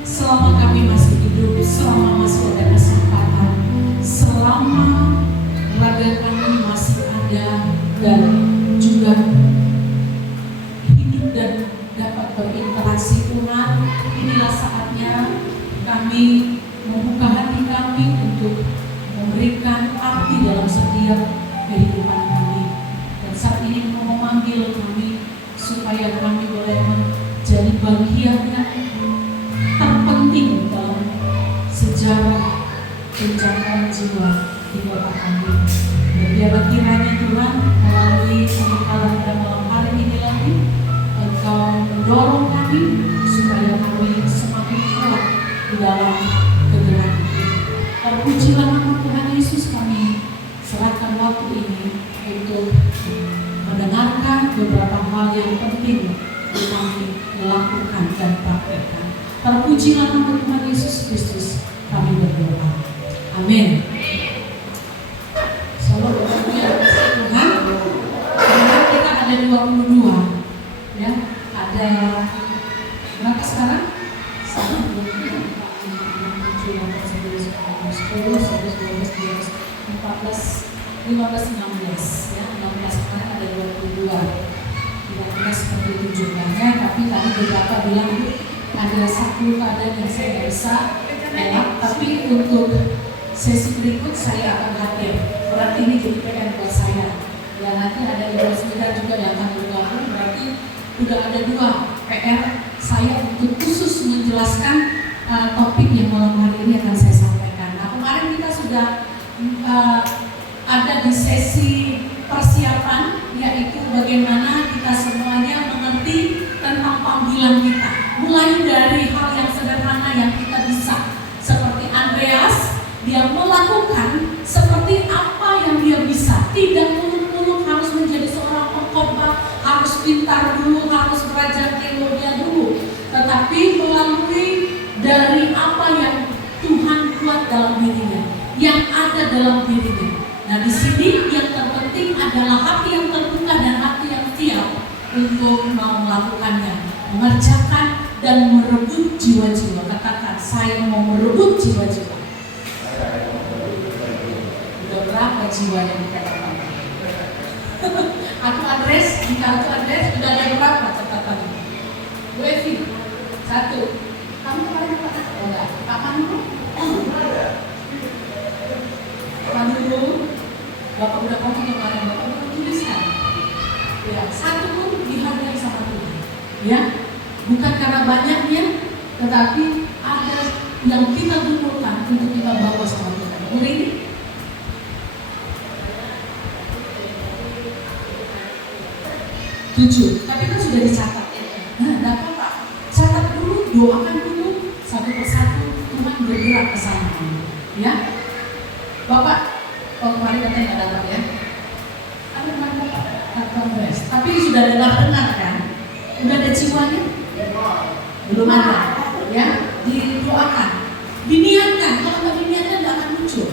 selama kami masih hidup, selama masih ada kesempatan, selama raga kami masih ada dan juga hidup dan dapat berinteraksi Tuhan, inilah saatnya kami membuka hati kami untuk memberikan arti dalam setiap kehidupan kami. Dan saat ini mau memanggil kami supaya kami boleh menjadi bagian yang terpenting dalam sejarah pencapaian jiwa di kota kami. Dan biarlah kiranya Tuhan melalui pembekalan pada malam hari ini lagi, Engkau mendorong kami supaya kami semakin kuat di dalam kegeran itu. Terpujilah nama Tuhan Yesus, kami serahkan waktu ini untuk mendengarkan beberapa hal yang penting yang kami lakukan dan praktekkan. Terpujilah nama Tuhan Yesus Kristus, kami berdoa. Amin. Salam Tuhan. Sekarang kita ada 22, ya. Ada berapa sekarang? 1, 2, 3, 4, 5, 6, 7, 8, 9, 10, 11, 12, 13, 14, 15, 16, ya. 16 sekarang ada 22. Kira-kira seperti itu jumlahnya, tapi tadi beberapa bilang ada satu keadaan yang saya nggak bisa elak, tapi untuk sesi berikut saya akan hadir. Berarti ini jadi PR buat saya. Ya, nanti ada Ibu Swida juga yang akan bergabung. Berarti sudah ada 2 PR saya untuk khusus menjelaskan topik yang malam hari ini akan saya sampaikan. Nah, kemarin kita sudah ada di sesi persiapan, yaitu bagaimana kita semuanya mengerti tentang panggilan kita. Mulai dari hal yang sederhana yang kita bisa, seperti Andreas, dia melakukan seperti apa yang dia bisa. Tidak muluk-muluk harus menjadi seorang pengkhotbah, harus pintar dulu, harus belajar teologi dulu, tetapi melalui dari apa yang Tuhan buat dalam dirinya, yang ada dalam dirinya. Nah, di sini yang terpenting adalah hati yang terbuka dan hati yang siap untuk mau melakukannya, mengerjakan dan merebut jiwa-jiwa. Katakan, saya mau merebut jiwa-jiwa. Udah berapa jiwa yang dikatakan? Aku address, di kartu address sudah ada berapa catatannya? Bu Evi, 1. Kamu kemarin apa? Oh enggak, Pak Manu? Manu, Bapak udah ngomong kemarin, Bapak udah tuliskan. Ya, 1 pun dihargai sama Tuhan. Ya, bukan karena banyaknya, tetapi ada yang kita kumpulkan untuk kita bawa sama Tuhan. Boleh ini? 7, tapi kan sudah dicatat ya. Nah, enggak apa-apa. Catat dulu, doakan dulu, satu persatu Tuhan bergerak ke sana. Ya. Bapak, kemarin katanya nggak dapat ya. Ada kemarin Bapak Kongres, tapi sudah dengar kan? Udah ada jiwanya? Belum ada. Ya, didoakan, diniatkan. Kalau nggak diniatkan nggak akan muncul.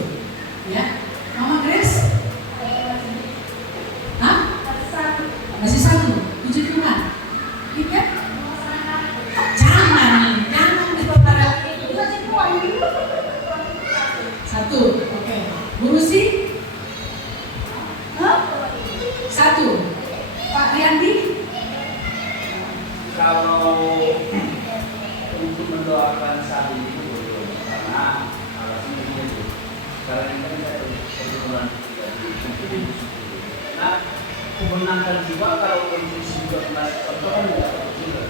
Ya, Mama Grace? Hah? Masih 1. Puji Tuhan. Iya? Jangan diperparah. 1. Oke. Bu Rusi? 1. Pak Riyandi? Kalau untuk mendoakan saat ini belum, karena alasannya begini. Sekarang ini kan saya pertemuan jadi nah, memenangkan jiwa kalau kondisi juga masih contoh kan tidak ada juga.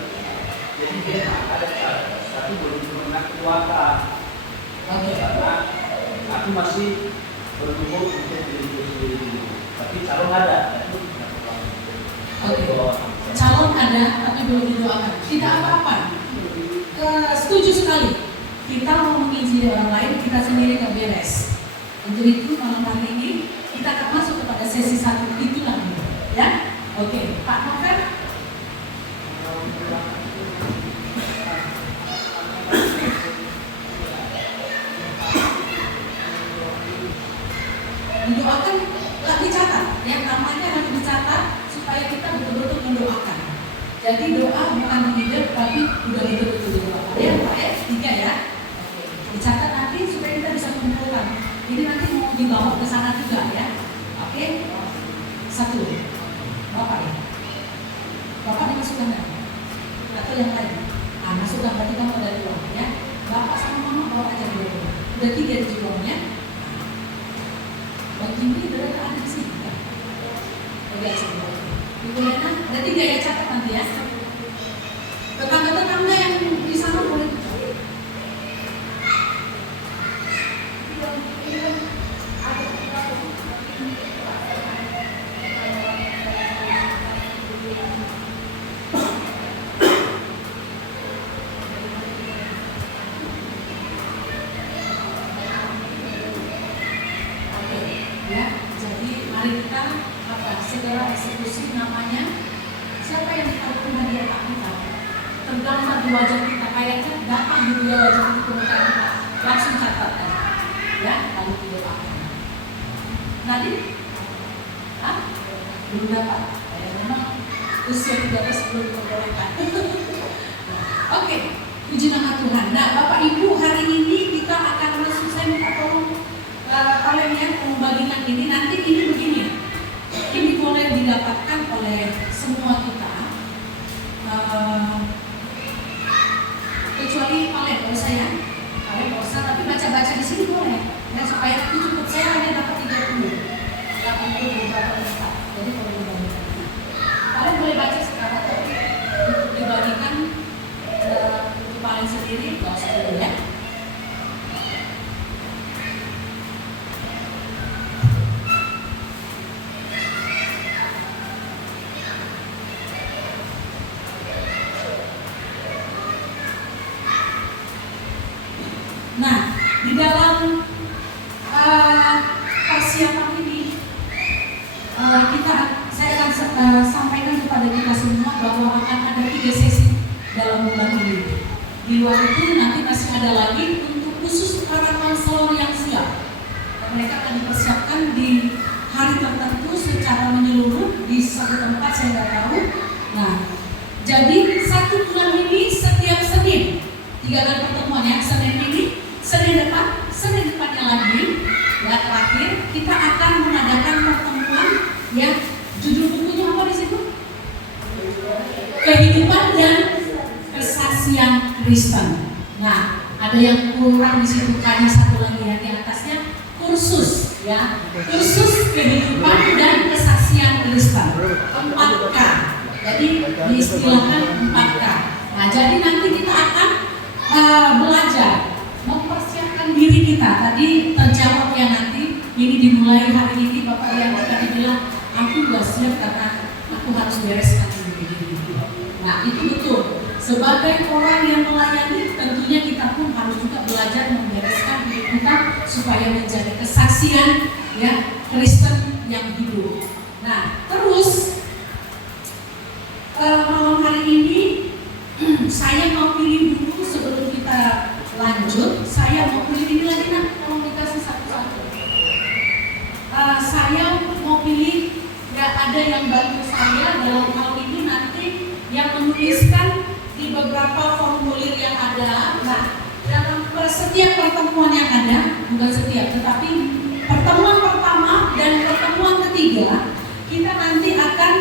Jadi dia ada cara, tapi belum pernah kekuatan. Karena aku masih bertumbuh untuk diri sendiri. Tapi calon ada. Oke. Calon ada, tapi belum didoakan. Tidak apa-apa. Setuju sekali. Kita mau mengizinkan orang lain, kita sendiri nggak beres. Untuk itu malam hari ini kita akan masuk kepada sesi 1 itulah, ya. Oke, Pak Novel. Mendoakan nggak dicatat, yang namanya harus dicatat supaya kita betul-betul mendoakan. Jadi doa bukan hidup, tapi udah betul-betul doa. Ya, Pak ya, 3 3 ya, catat nanti ya. Tetangga-tetangga yang di sana boleh. Ya, jadi mari kita segera eksekusi namanya. Siapa yang ditaruh hadiah kita? Tergambar di wajah kita, kayaknya datang gitu ya wajah itu ke muka kita. Langsung catat ya, lalu didoakan. Tadi, belum dapat. Memang usia 13 belum diperbolehkan. Oke, puji nama Tuhan. Nah, Bapak Ibu, hari ini kita akan langsung, saya minta tolong kalian yang membagikan ini. Nanti ini begini, ini boleh didapatkan oleh semua kita, kecuali kalian nggak usah ya, kalian nggak usah, tapi baca-baca di sini boleh ya, supaya itu cukup. Saya hanya dapat 30 beberapa tempat, jadi boleh dibagikan. Kalian boleh baca sekarang, tapi untuk dibagikan untuk kalian sendiri nggak usah dulu ya. Nah, di dalam persiapan ini saya akan sampaikan kepada kita semua bahwa akan ada 3 sesi dalam bulan ini. Di luar itu nanti masih ada lagi untuk khusus para konselor yang siap. Mereka akan dipersiapkan di hari tertentu secara menyeluruh di satu tempat, saya nggak tahu. Nah, jadi 1 bulan ini setiap Senin 3 kali pertemuan ya. Senin ini, Senin depannya lagi, ya terakhir kita akan mengadakan pertemuan ya. Judul bukunya apa di situ? Kehidupan dan Kesaksian Kristen. Nah, ada yang kurang di situ, kayaknya satu lagi ya di atasnya, kursus ya, kursus kehidupan dan kesaksian Kristen 4K. Jadi diistilahkan 4K. Nah, jadi nanti kita akan belajar mempersiapkan diri kita. Tadi terjawab ya, nanti ini dimulai hari ini Bapak yang tadi bilang aku nggak siap karena aku harus bereskan diri. Nah itu betul. Sebagai orang yang melayani, tentunya kita pun harus juga belajar membereskan diri kita supaya menjadi kesaksian ya Kristen yang hidup. Nah terus malam hari ini saya mau pilih dulu sebelum kita lanjut. Saya mau pilih ini lagi, nah tolong dikasih satu-satu. Saya mau pilih ya, ada yang bantu saya dalam hal ini nanti yang menuliskan di beberapa formulir yang ada. Nah, dalam setiap pertemuan yang ada, bukan setiap, tetapi pertemuan pertama dan pertemuan ketiga, kita nanti akan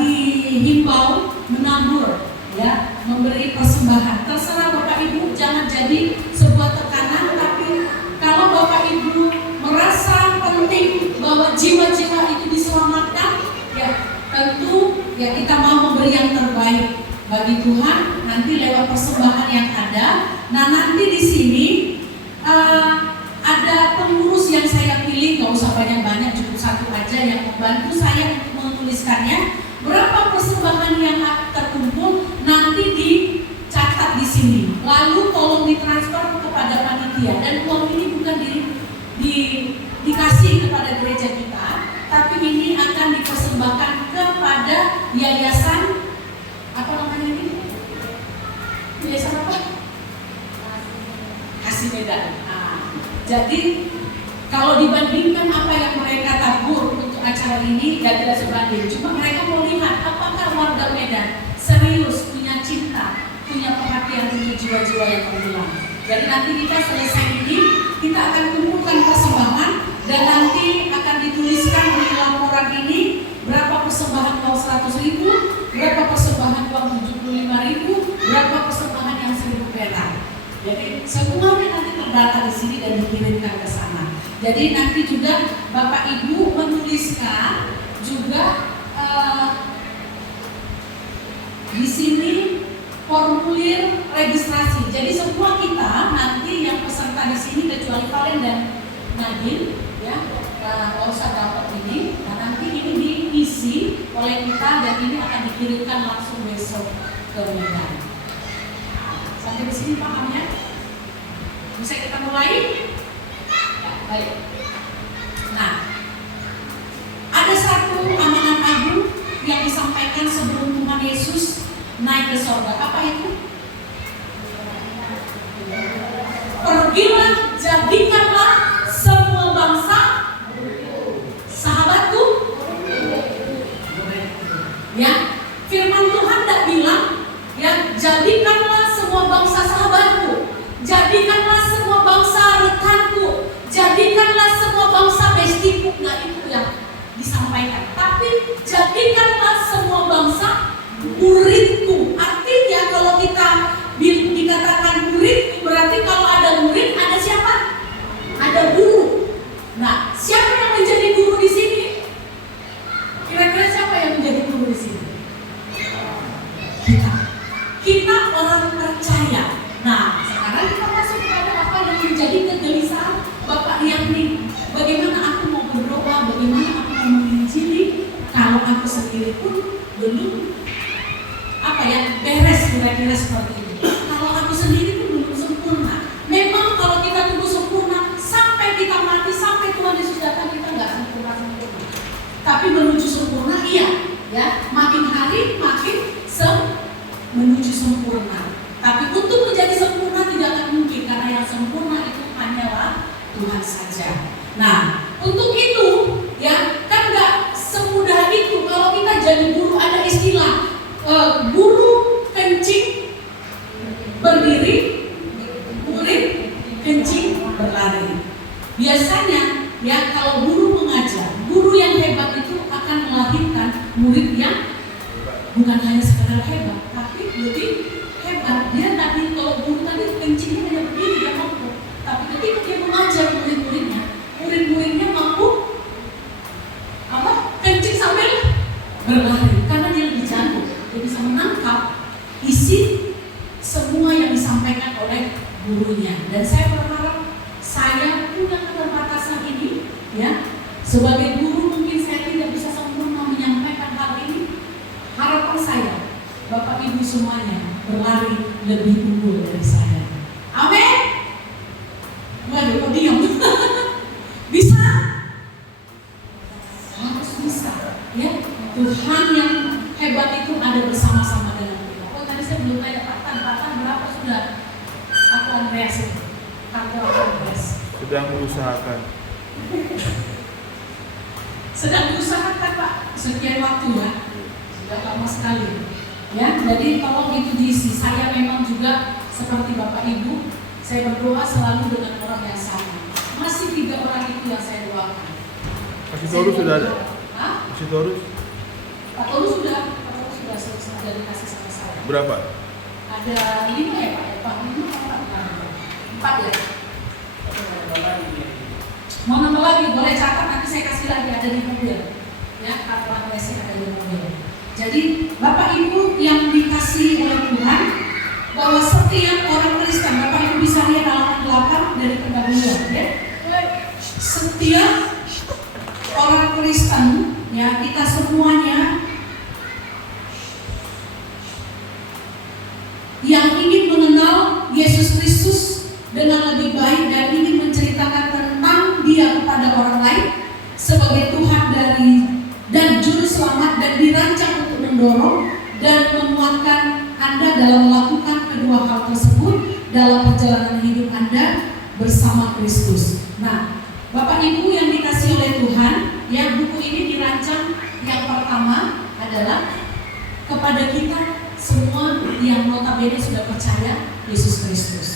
dihimbau menabur, ya, memberi persembahan. Terserah Bapak Ibu, jangan jadi sebuah tekanan, tapi kalau Bapak Ibu merasa penting bahwa jiwa-jiwa itu diselamatkan, ya tentu ya kita mau memberi yang terbaik bagi Tuhan nanti lewat persembahan yang ada. Nah nanti di sini ada pengurus yang saya pilih, nggak usah banyak-banyak, cukup satu aja yang membantu saya untuk menuliskannya. Berapa persembahan yang terkumpul nanti dicatat di sini, lalu tolong ditransfer kepada panitia. Dan uang ini bukan dikasih kepada gereja kita, tapi ini akan dipersembahkan kepada yayasan apa namanya ini? Yayasan apa? Kasih Medan. Jadi kalau dibandingkan apa yang mereka tabur untuk acara ini, ya tidak sebanding. Cuma mereka mau lihat apakah warga Medan serius, punya cinta, punya perhatian untuk jiwa-jiwa yang terhilang. Jadi nanti kita selesai ini, kita akan kumpulkan persembahan dan nanti akan dituliskan di laporan ini berapa persembahan uang 100.000, berapa persembahan uang 75.000, berapa persembahan yang 1.000 perak. Jadi semuanya nanti terdata di sini dan dikirimkan ke sana. Jadi nanti juga Bapak Ibu menuliskan juga formulir registrasi. Jadi semua kita nanti yang peserta di sini kecuali Valen dan Nadine, ya, nggak usah dapat ini. Nah, nanti ini diisi oleh kita dan ini akan dikirimkan langsung besok ke Medan. Sampai di sini paham ya? Bisa kita mulai? Ya, baik. Nah, ada satu amanat agung yang disampaikan sebelum Tuhan Yesus naik ke sorga. Apa itu? Pergilah, jadikanlah semua bangsa sahabatku. Ya, firman Tuhan tidak bilang, ya, jadikanlah semua bangsa sahabatku, jadikanlah semua bangsa rekanku, jadikanlah semua bangsa bestiku. Nah, itu yang disampaikan. Tapi jadikanlah semua bangsa muridku. Artinya kalau kita dikatakan murid, berarti kalau ada murid ada siapa? Ada guru. Nah, siapa yang menjadi guru di sini? Kira-kira siapa yang menjadi guru di sini? Kita. Kita orang percaya. Nah, sekarang kita masuk kepada apa yang menjadi kegelisahan Bapak Yakni. Bagaimana aku mau berdoa? Bagaimana aku mau menginjili? Kalau aku sendiri pun belum beres, kira-kira seperti itu. Kalau aku sendiri pun belum sempurna. Memang kalau kita tunggu sempurna sampai kita mati, sampai Tuhan Yesus datang, kita nggak sempurna. Tapi menuju sempurna, iya, ya. Makin hari makin menuju sempurna. Tapi untuk menjadi sempurna tidak akan mungkin, karena yang sempurna itu hanyalah Tuhan saja. Nah, untuk itu, ya, kan nggak semudah itu. Kalau kita jadi guru, ada istilah guru kencing berdiri, murid kencing berlari. Biasanya, ya, kalau guru mengajar, guru yang hebat itu akan melahirkan murid yang bukan hanya sekedar hebat, tapi lebih hebat. Dia tadi, kalau guru tadi kencingnya hanya berdiri, dia mampu. Tapi ketika dia mengajar murid-muridnya mampu kencing sambil berlari, karena dia lebih jago. Dia bisa menangkap isi semua yang disampaikan oleh gurunya. Dan saya berharap saya punya keterbatasan ini, ya, sebagai guru mungkin saya tidak bisa sempurna menyampaikan hal ini. Harapan saya, Bapak Ibu semuanya berlari lebih unggul dari saya. Amin. Waduh, kok diam? Bisa? Harus bisa, ya. Tuhan yang hebat itu ada bersama-sama dengan kita. Oh, tadi saya belum tanya Pak berapa sudah aku Andreas itu? Kantor Andreas. Sedang berusahakan. Sedang berusahakan, Pak. Sekian waktu, ya. Sudah lama sekali. Ya, jadi tolong itu diisi. Saya memang juga seperti Bapak Ibu, saya berdoa selalu dengan orang yang sama. Masih 3 orang itu yang saya doakan. Kasih Torus sudah ada? Hah? Kasih Torus? Pak Torus sudah selesai dari kasih sama saya. Berapa? Ada 5 ya Pak? Pak 5 apa? 4 ya? Mau nambah lagi, boleh catat, nanti saya kasih lagi, ada di mobil. Ya, kartu adresnya ada di mobil. Jadi Bapak Ibu yang dikasihi oleh Tuhan, bahwa setiap orang Kristen, Bapak Ibu bisa lihat halaman 8 dari pendahuluan, ya. Setiap orang Kristen, ya, kita semuanya yang ingin mengenal Yesus Kristus dengan lebih baik dan ingin menceritakan tentang Dia kepada orang lain sebagai Tuhan dan Juru Selamat, dan dirancang untuk mendorong dan menguatkan Anda dalam melakukan kedua hal tersebut dalam perjalanan hidup Anda bersama Kristus. Nah, Bapak Ibu yang dikasihi oleh Tuhan, ya, buku ini dirancang yang pertama adalah kepada kita semua yang notabene sudah percaya Yesus Kristus.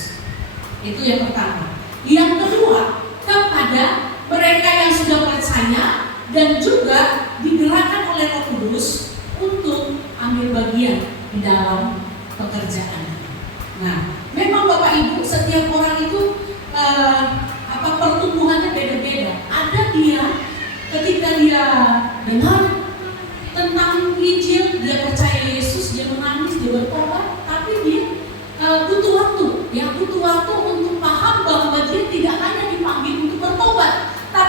Itu yang pertama. Yang kedua, kepada mereka yang sudah percaya dan juga digerakkan oleh Roh Kudus untuk ambil bagian di dalam pekerjaan. Nah, memang Bapak Ibu, setiap orang itu pertumbuhannya beda-beda. Ada dia ketika dia dengar tentang Injil, dia percaya Yesus, dia menangis, dia bertobat, tapi dia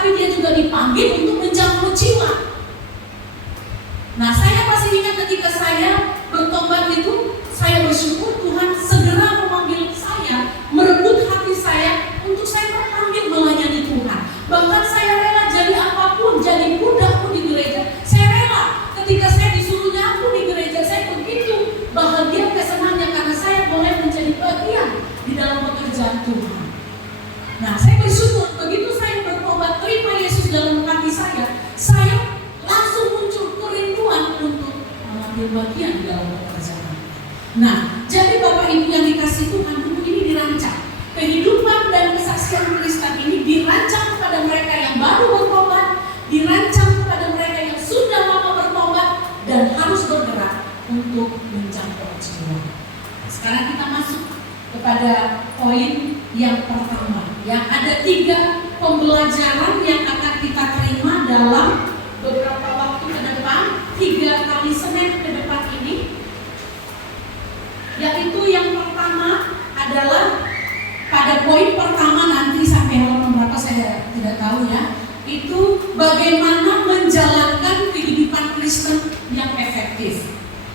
tapi dia juga dipanggil untuk menjangkau jiwa. Nah, saya masih ingat ketika saya bertobat itu, saya bersyukur Tuhan segera memanggil saya, merebut hati saya untuk saya terpanggil melayani Tuhan. Bahkan saya rela jadi apapun, jadi budak pun di gereja. Saya rela ketika saya disuruh nyapu di gereja, saya begitu bahagia kesenangnya karena saya boleh menjadi bagian di dalam pekerjaan Tuhan. Nah, saya bersyukur begitu saya bertobat, terima Yesus dalam hati saya langsung muncul kerinduan untuk mengambil bagian di dalam pekerjaan. Nah, jadi Bapak Ibu yang dikasihi Tuhan, buku ini dirancang. Kehidupan dan kesaksian Kristen ini dirancang kepada mereka yang baru bertobat, dirancang kepada mereka yang sudah lama bertobat dan harus bergerak untuk menjangkau jiwa. Sekarang kita masuk kepada poin yang pertama. Yang ada 3 pembelajaran yang akan kita terima dalam beberapa waktu ke depan, 3 kali Senin ke depan ini. Yaitu yang pertama adalah pada poin pertama nanti sampai halaman berapa saya tidak tahu ya. Itu bagaimana menjalankan kehidupan Kristen yang efektif.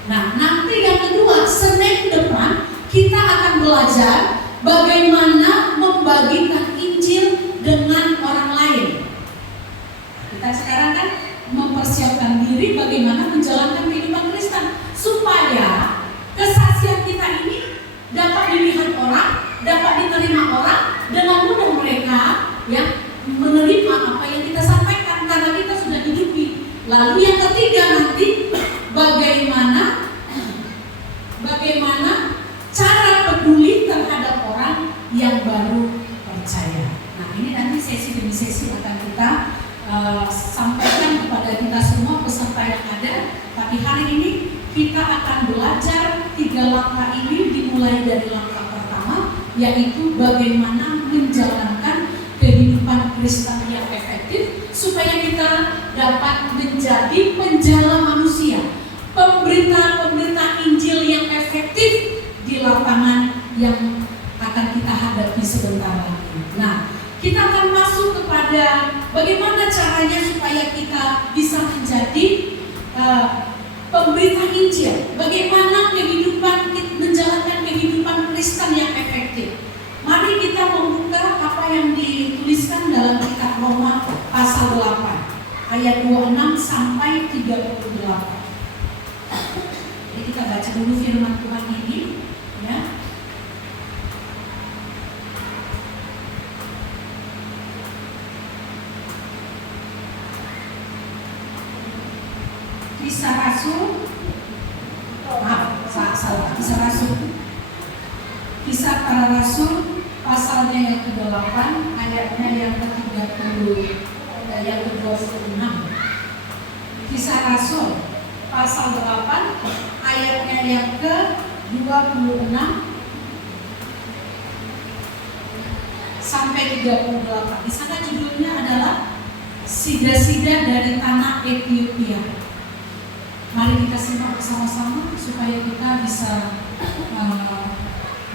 Nah, nanti yang kedua, Senin depan kita akan belajar bagaimana membagikan Injil dengan orang lain. Kita sekarang kan mempersiapkan diri bagaimana menjalankan kehidupan Kristen supaya kesaksian kita ini dapat dilihat orang, dapat diterima orang, dengan mudah mereka ya menerima apa yang kita sampaikan karena kita sudah hidupi. Lalu yang ketiga nanti bagaimana cara peduli terhadap orang yang baru percaya. Nah, ini nanti sesi demi sesi akan kita sampaikan kepada kita semua peserta yang ada. Tapi hari ini kita akan belajar 3 langkah ini, dimulai dari langkah pertama, yaitu bagaimana menjalankan kehidupan Kristen yang efektif supaya kita dapat menjadi penjala manusia, pemberita Injil yang efektif di lapangan yang akan kita hadapi sebentar lagi. Nah, kita akan masuk kepada bagaimana caranya supaya kita bisa menjadi pemberita Injil, bagaimana menjalankan kehidupan Kristen yang efektif. Mari kita membuka apa yang dituliskan dalam kitab Roma pasal 8 ayat 26 sampai 38. Jadi kita baca dulu firman Tuhan ini ya. Kisah para Rasul pasalnya yang ke-8 ayatnya yang ke-30 yang ke-26. Kisah Rasul pasal 8 ayatnya yang ke-26 sampai 38. Di sana judulnya adalah Sida-sida dari tanah Ethiopia. Mari kita simak bersama-sama supaya kita bisa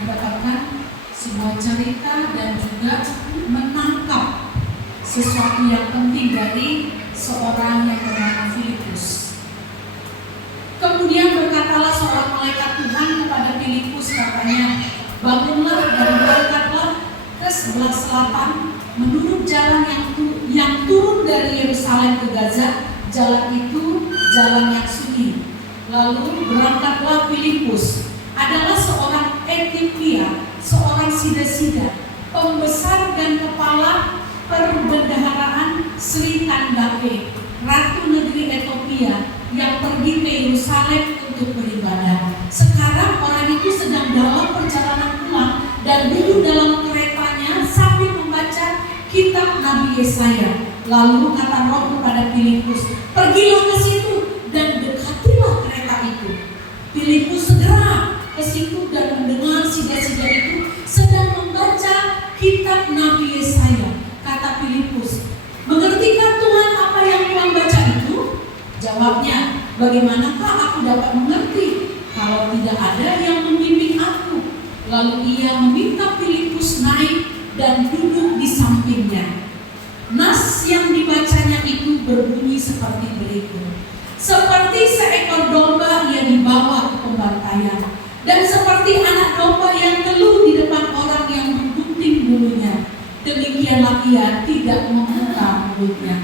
mendapatkan sebuah cerita dan juga menangkap sesuatu yang penting dari seorang yang bernama Filipus. Kemudian berkatalah seorang malaikat Tuhan kepada Filipus, katanya, bangunlah dan berangkatlah ke sebelah selatan menurut jalan yang turun dari Yerusalem ke Gaza. Jalan itu jalan yang sunyi. Lalu berangkatlah Filipus, adalah seorang Ethiopia, seorang sida-sida, pembesar dan kepala perbendaharaan Sri Kandake, ratu negeri Ethiopia yang pergi ke Yerusalem untuk beribadah. Sekarang orang itu sedang dalam perjalanan pulang dan duduk dalam keretanya sambil membaca kitab Nabi Yesaya. Lalu kata Roh kepada Filipus, pergilah ke situ dan dekatilah kereta itu. Filipus segera ke situ dan mendengar sida-sida itu sedang membaca kitab Nabi Yesaya. Kata Filipus, mengertikah Tuhan apa yang Tuhan baca itu? Jawabnya, bagaimanakah aku dapat mengerti kalau tidak ada yang membimbing aku? Lalu ia meminta Filipus naik dan duduk di sampingnya. Nas yang dibacanya itu berbunyi seperti berikut. Seperti seekor domba ia dibawa ke pembantaian, dan seperti anak domba yang keluh di depan orang yang menggunting bulunya, demikianlah ia tidak membuka mulutnya.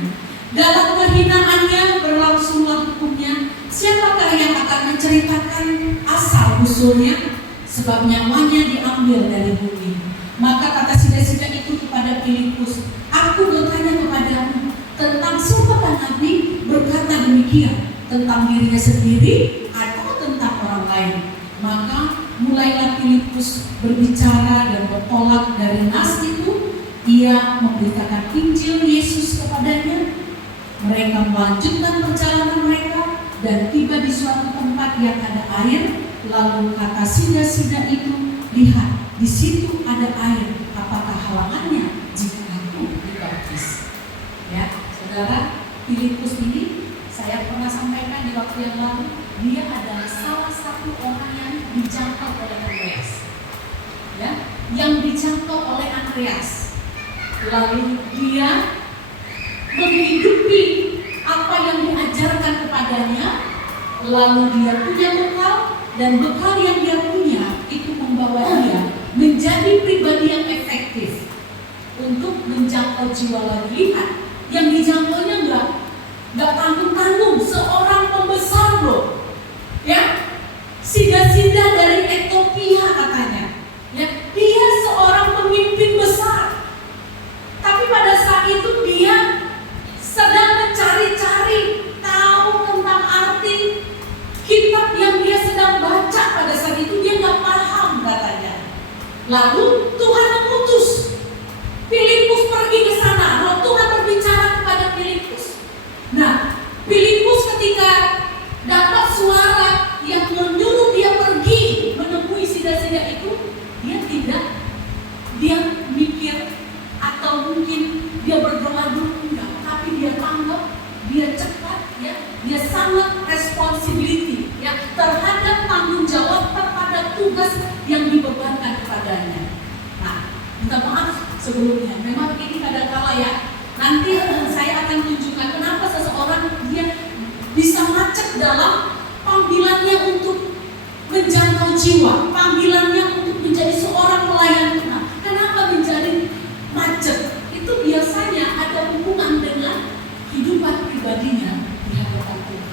Dalam kehinaannya berlangsunglah hukumnya. Siapakah yang akan menceritakan asal usulnya? Sebab nyawanya diambil dari bumi. Maka kata sida-sida itu kepada Filipus, aku bertanya kepadamu tentang siapakah Nabi berkata demikian, tentang dirinya sendiri atau tentang orang lain? Maka mulailah Filipus berbicara dan bertolak dari nas itu. Ia memberitakan Injil Yesus kepadanya. Mereka melanjutkan perjalanan mereka dan tiba di suatu tempat yang ada air. Lalu kata sida-sida itu, lihat, di situ ada air. Apakah halangannya jika aku dibaptis? Ya, saudara, Filipus ini saya pernah sampaikan di waktu yang lalu, dia adalah salah satu orang yang dijangkau oleh Andreas. Ya, yang dijangkau oleh Andreas. Lalu dia menghidupi apa yang diajarkan kepadanya. Lalu dia punya bekal, dan bekal yang dia punya itu membawa dia menjadi pribadi yang efektif untuk menjangkau jiwa lagi. Lihat, yang dijangkaunya enggak tanggung-tanggung, seorang pembesar loh, ya, sida-sida dari Ethiopia katanya, ya, dia seorang pemimpin besar. Tapi pada saat itu dia sedang mencari-cari tahu tentang arti kitab yang dia sedang baca pada saat itu, dia nggak paham katanya. Lalu Tuhan mengutus Filipus pergi ke sana. Roh Tuhan berbicara kepada Filipus. Nah, Filipus ketika dapat suara yang menyuruh dia pergi menemui sida-sida itu, dia mikir atau mungkin dia berdoa dulu, enggak, tapi dia tanggap, dia cepat, ya, dia sangat responsibility, ya, terhadap tanggung jawab terhadap tugas yang dibebankan kepadanya. Nah, minta maaf sebelumnya, memang ini kadang-kala ya, nanti saya akan tunjukkan kenapa seseorang dia bisa macet dalam panggilannya untuk menjangkau jiwa, panggilannya untuk menjadi seorang pelayan Tuhan. Kenapa menjadi macet? Itu biasanya ada hubungan dengan kehidupan pribadinya di hadapan Tuhan.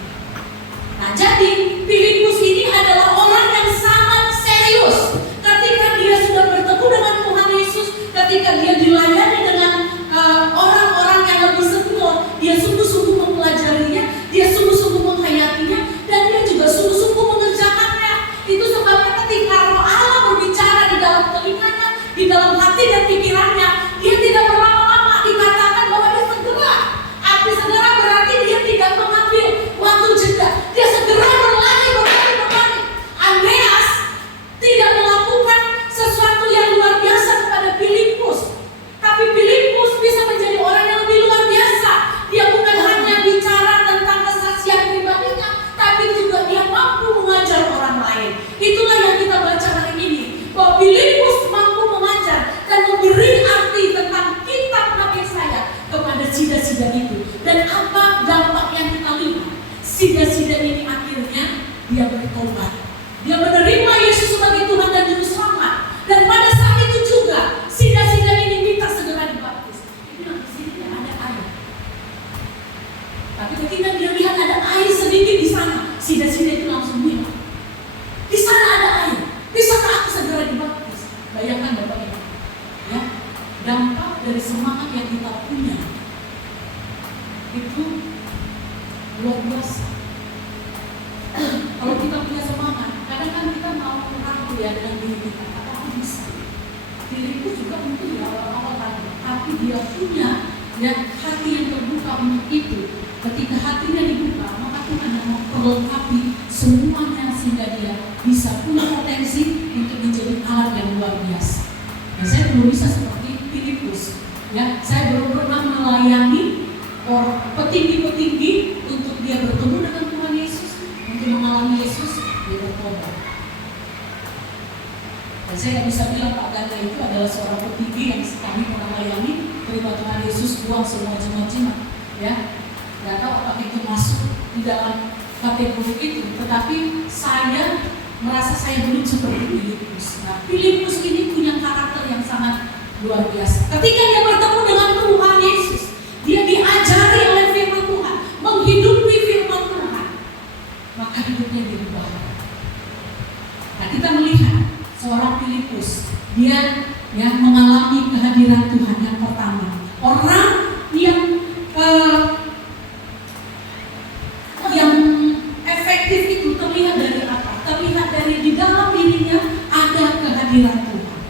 Nah, jadi Filipus ini adalah orang yang sangat serius ketika dia sudah bertemu dengan Tuhan Yesus, ketika dia dilayani dengan orang-orang yang lebih senior, dia sungguh-sungguh mempelajarinya, dia sungguh-sungguh menghayatinya, dan dia juga sungguh-sungguh mengerjakannya. Itu sebabnya ketika Roh Allah berbicara di dalam telinganya, di dalam hati dan pikirannya, dia tidak berlama-lama, dikatakan bahwa dia segera. Arti segera berarti dia tidak mengambil waktu jeda, dia segera berlari. Andreas tidak melakukan sesuatu yang luar biasa kepada Filipus, tapi Filipus bisa menjadi orang yang lebih luar biasa. Dia bukan hanya bicara tentang kesaksian pribadinya, tapi juga dia mampu mengajar orang lain. Itulah yang kita baca hari ini, bahwa Filipus mampu mengajar dan memberi arti tentang kitab Nabi Yesaya kepada sida-sida itu. Dan apa dampak yang kita lihat? Sida-sida ini akhirnya dia bertobat, dia menerima Yesus sebagai Tuhan dan Juru Selamat. Dan pada saat itu juga sida-sida ini minta segera dibaptis. Dia bilang, di sini tidak ada air. Tapi ketika dia lihat ada air sedikit di sana, sida-sida itu langsung bilang, di sana ada air, bisakah aku segera dibaptis? Bayangkan Bapak Ibu, ya, dampak dari semangat yang kita punya itu luar biasa. Kalau kita punya semangat, kadang-kadang kita mau ragu ya dengan diri kita, apa aku bisa? Filipus juga mungkin di awal-awal tadi, tapi dia punya ya hati yang terbuka untuk itu. Ketika hatinya dibuka, maka Tuhan yang memperlengkapi semuanya sehingga dia bisa punya potensi untuk menjadi alat yang luar biasa. Nah, saya belum bisa seperti Filipus, ya, saya belum pernah melayani petinggi-petinggi untuk dia bertemu dengan Tuhan Yesus, untuk mengalami Yesus, dia bertobat. Dan saya tidak bisa bilang Pak Ganda itu adalah seorang petinggi yang kami pernah layani, menerima Tuhan Yesus, buang semua jimat-jimat, ya. Nggak tahu apakah itu masuk di dalam kategori itu, tetapi saya merasa saya belum seperti Filipus. Nah, Filipus ini punya karakter yang sangat luar biasa. Ketika dia bertemu dengan Tuhan Yesus, dia diajari oleh firman Tuhan, menghidupi firman Tuhan, maka hidupnya dirubah. Nah, kita melihat seorang Filipus, dia yang mengalami kehadiran Tuhan yang pertama. Orang yang efektif itu terlihat dari apa? Terlihat dari di dalam dirinya ada kehadiran Tuhan.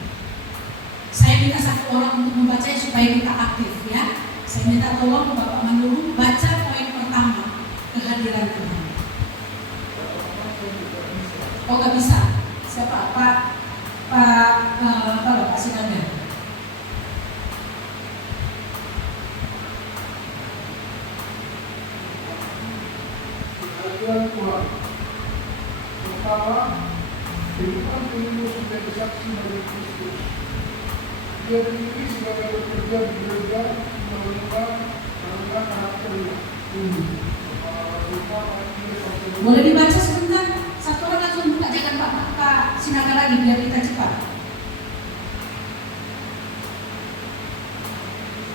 Saya minta satu orang untuk membacanya supaya kita aktif, ya. Saya minta tolong Bapak Manduru baca poin pertama, kehadiran Tuhan. Oh, nggak bisa. Siapa? Pak Sinaga. Kehadiran Tuhan. Pertama, kehidupan Filipus menjadi saksi dari Kristus. Dia dipilih sebagai bekerja di gereja menemukan karena karakternya ini. Boleh dibaca sebentar? Satu orang langsung buka, jangan Pak Sinaga lagi biar kita cepat.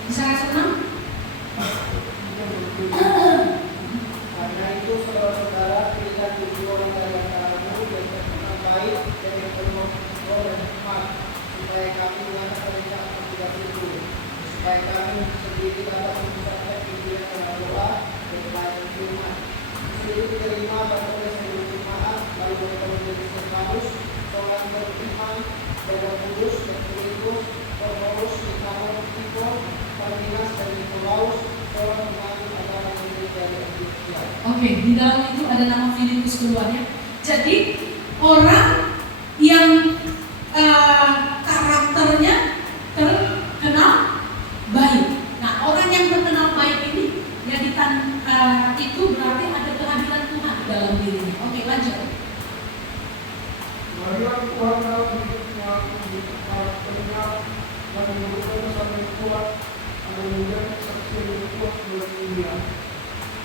Bisa langsung? Karena itu saudara-saudara, pilihlah 7 orang dari antaramu yang berkenan baik dan yang penuh roh dan hikmat, supaya kami mengatakan ucapan tidak itu, supaya kami sendiri dapat mengucapkan Injil dengan doa dan pelayanan firman. Itu diterima pada seluruh jemaat, lalu mereka menjadi Stefanus, seorang beriman, dan Roh Kudus, dan Filipus, Paulus, Nikanor, Timon, Parmenas, dan Nikolaus, seorang penganut agama yang dari Antioquia. Oke, di dalam itu ada nama Filipus keluarnya. Jadi orang yang karakternya terkenal baik. Nah, orang yang terkenal baik ini yang itu berarti ada kehadiran Tuhan dalam dirinya. Oke, lanjut. Kehadiran Tuhan dalam hidupnya, karakternya, dan menurutnya sampai kuat, akan menjadi saksi yang kuat dalam dunia.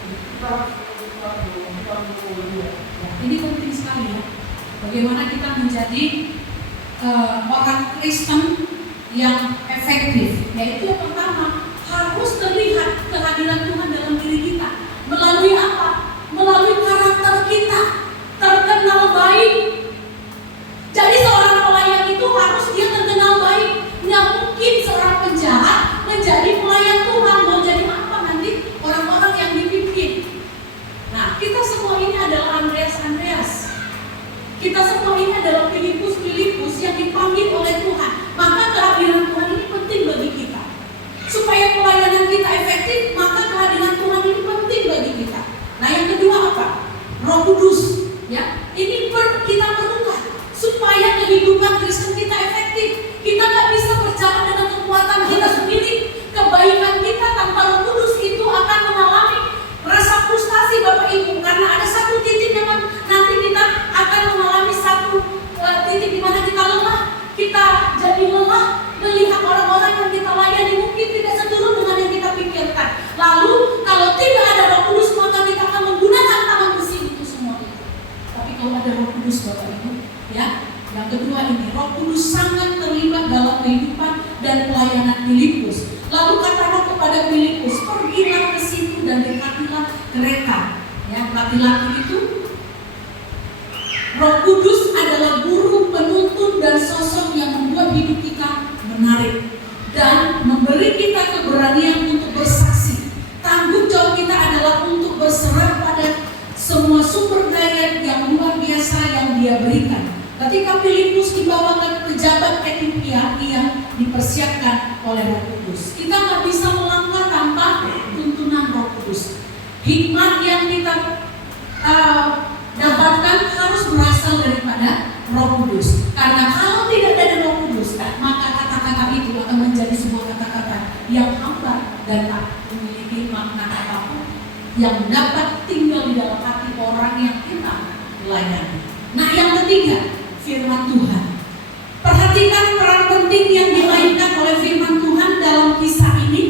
Kita harus menunjukkan bahwa kita mendukung dia. Ya, ini penting sekali, ya. Bagaimana kita menjadi orang Kristen yang efektif. Yaitu yang pertama, harus terlihat kehadiran Tuhan dalam diri kita. Melalui apa? Melalui karakter kita terkenal baik. Jadi seorang pelayan itu harus dia terkenal baik. Nggak mungkin seorang penjahat menjadi pelayan Tuhan. Mau jadi apa nanti? Orang-orang yang dipimpin. Nah, kita semua ini adalah Andreas. Kita semua ini adalah Filipus yang dipanggil oleh Tuhan. Maka kehadiran Tuhan ini penting bagi kita. Supaya pelayanan kita efektif, maka kehadiran Tuhan ini penting bagi kita. Nah, yang kedua apa? Roh Kudus, ya. Ini kita perlukan supaya kehidupan Kristen kita efektif. Kita nggak bisa berjalan dengan kekuatan kita sendiri. Kebaikan kita tanpa Roh Kudus itu akan mengalami rasa frustasi, Bapak Ibu, karena ada satu titik yang nanti kita akan mengalami satu titik di mana kita lelah. Kita jadi lelah melihat orang-orang yang kita layani mungkin tidak seturut dengan yang kita pikirkan. Lalu kalau tidak ada Roh Kudus, maka kita akan menggunakan tangan besi itu semua itu. Tapi kalau ada Roh Kudus, Bapak Ibu, ya. Yang kedua ini, Roh Kudus sangat terlibat dalam kehidupan dan pelayanan Filipus. Lalu kata Roh kepada Filipus, pergilah ke situ dan dekatilah kereta. Ya, laki-laki itu. Roh Kudus adalah guru, penuntun, dan sosok yang membuat hidup kita menarik dan memberi kita keberanian untuk bersaksi. Tanggung jawab kita adalah untuk berserah pada semua sumber daya yang luar biasa yang Dia berikan. Ketika Filipus dibawa ke pejabat Etiopia yang dipersiapkan oleh Roh Kudus, kita nggak bisa melangkah tanpa tuntunan Roh Kudus. Hikmat yang kita dapatkan harus berasal daripada Roh Kudus. Karena kalau tidak ada Roh Kudus, maka kata-kata itu akan menjadi sebuah kata-kata yang hambar dan tak memiliki makna apapun yang dapat tinggal di dalam hati orang yang kita layani. Nah, yang ketiga, firman Tuhan. Perhatikan peran penting yang dimainkan oleh firman Tuhan dalam kisah ini.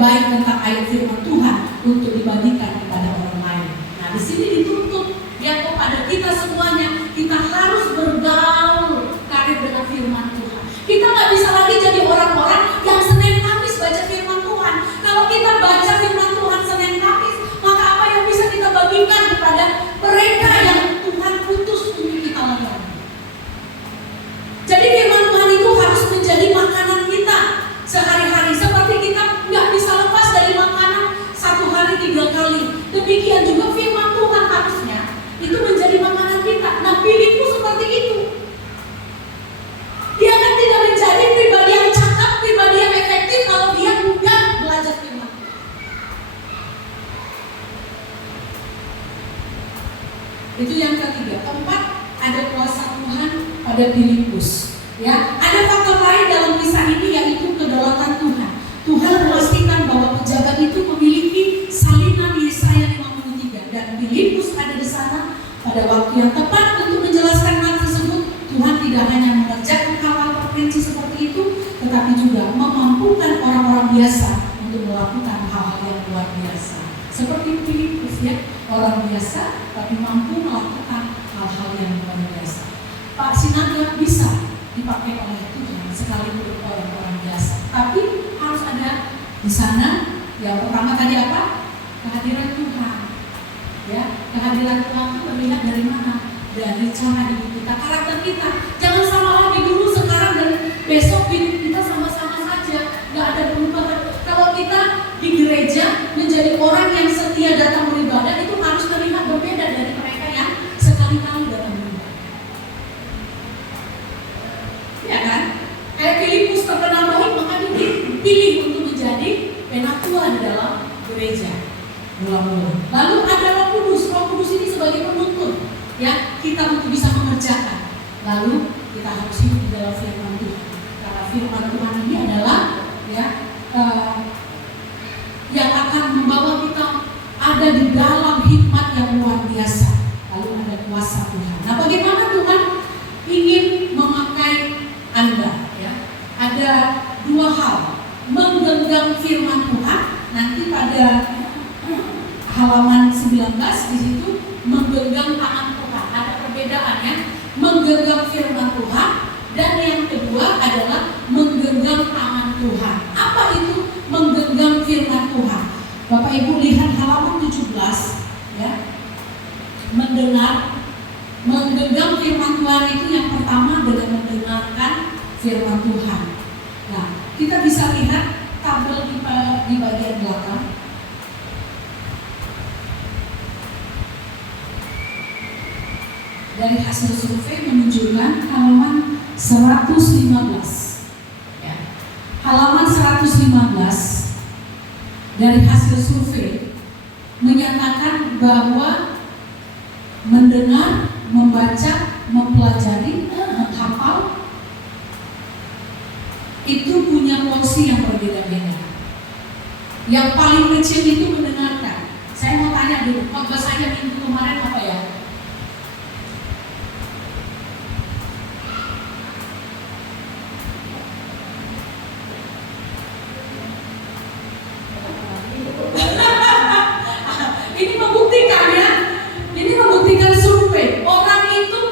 baik tentang ayat firman Tuhan untuk dibagikan kepada orang lain. Nah, di sini dituntut ya kepada kita semuanya, kita harus bergaul karib dengan firman Tuhan. Kita nggak bisa lagi jadi orang-orang yang Senin Kamis baca firman Tuhan. Kalau kita baca firman Tuhan Senin Kamis, maka apa yang bisa kita bagikan kepada mereka yang Tuhan putus untuk kita layani? Jadi firman Tuhan itu harus menjadi makanan kita sehari-hari. Seperti kita nggak bisa lepas dari makanan 1 hari 3 kali. Demikian juga firman Tuhan harusnya itu menjadi makanan kita. Nah, Filipus seperti itu. Dia kan tidak menjadi pribadi yang cakap, pribadi yang efektif kalau dia mudah belajar firman Tuhan. Itu yang ketiga. Keempat, ada kuasa Tuhan pada Filipus. Ya, ada faktor lain dalam kisah ini yaitu kedaulatan Tuhan. Tuhan memastikan bahwa pejabat itu memiliki salinan Yesaya 53 dan Filipus ada di sana pada waktu yang tepat untuk menjelaskan hal tersebut. Tuhan tidak hanya mengerjakan hal-hal terperinci seperti itu, tetapi juga memampukan orang-orang biasa untuk melakukan hal-hal yang luar biasa. Seperti Filipus ya, orang biasa tapi mampu melakukan hal-hal yang luar biasa. Pak Sinaga bisa dipakai oleh Tuhan sekalipun orang-orang biasa, tapi harus ada di sana. Yang pertama tadi apa? Kehadiran Tuhan. Ya, kehadiran Tuhan itu terlihat dari mana? Dari cara hidup kita, karakter kita. Jangan sama lagi dulu, sekarang dan besok hidup kita sama-sama saja, nggak ada perubahan. Kalau kita di gereja menjadi orang yang setia datang beribadah, itu harus terlihat berbeda dari mereka yang sekali-kali datang beribadah. Ya kan? Kayak Filipus terkenal baik, maka dipilih untuk menjadi penatua di dalam gereja. Mula-mula. Lalu ada Roh Kudus. Roh Kudus ini sebagai penuntun, ya, kita untuk bisa mengerjakan. Lalu kita harus hidup di dalam firman Tuhan. Karena firman Tuhan ini adalah ya yang akan membawa kita ada di dalam hikmat yang luar biasa. Lalu ada kuasa Tuhan. Nah, bagaimana Tuhan ingin memakai Anda? Ya, ada 2 hal: menggenggam firman Tuhan. Nanti pada halaman 19 di situ menggenggam tangan Tuhan. Ada perbedaannya, menggenggam firman Tuhan dan yang kedua adalah menggenggam tangan Tuhan. Apa itu menggenggam firman Tuhan? Bapak Ibu lihat halaman 17 ya. Menggenggam firman Tuhan itu yang pertama dengan mendengarkan firman Tuhan. Nah, kita bisa lihat tabel di bagian belakang. Dari hasil survei menunjukkan halaman 115 ya. Halaman 115 dari hasil survei menyatakan bahwa mendengar, membaca, mempelajari, menghafal itu punya porsi yang berbeda-beda. Yang paling kecil itu mendengarkan. Saya mau tanya dulu, khotbah saya minggu kemarin apa ya? Ini membuktikan ya, ini membuktikan survei. Orang itu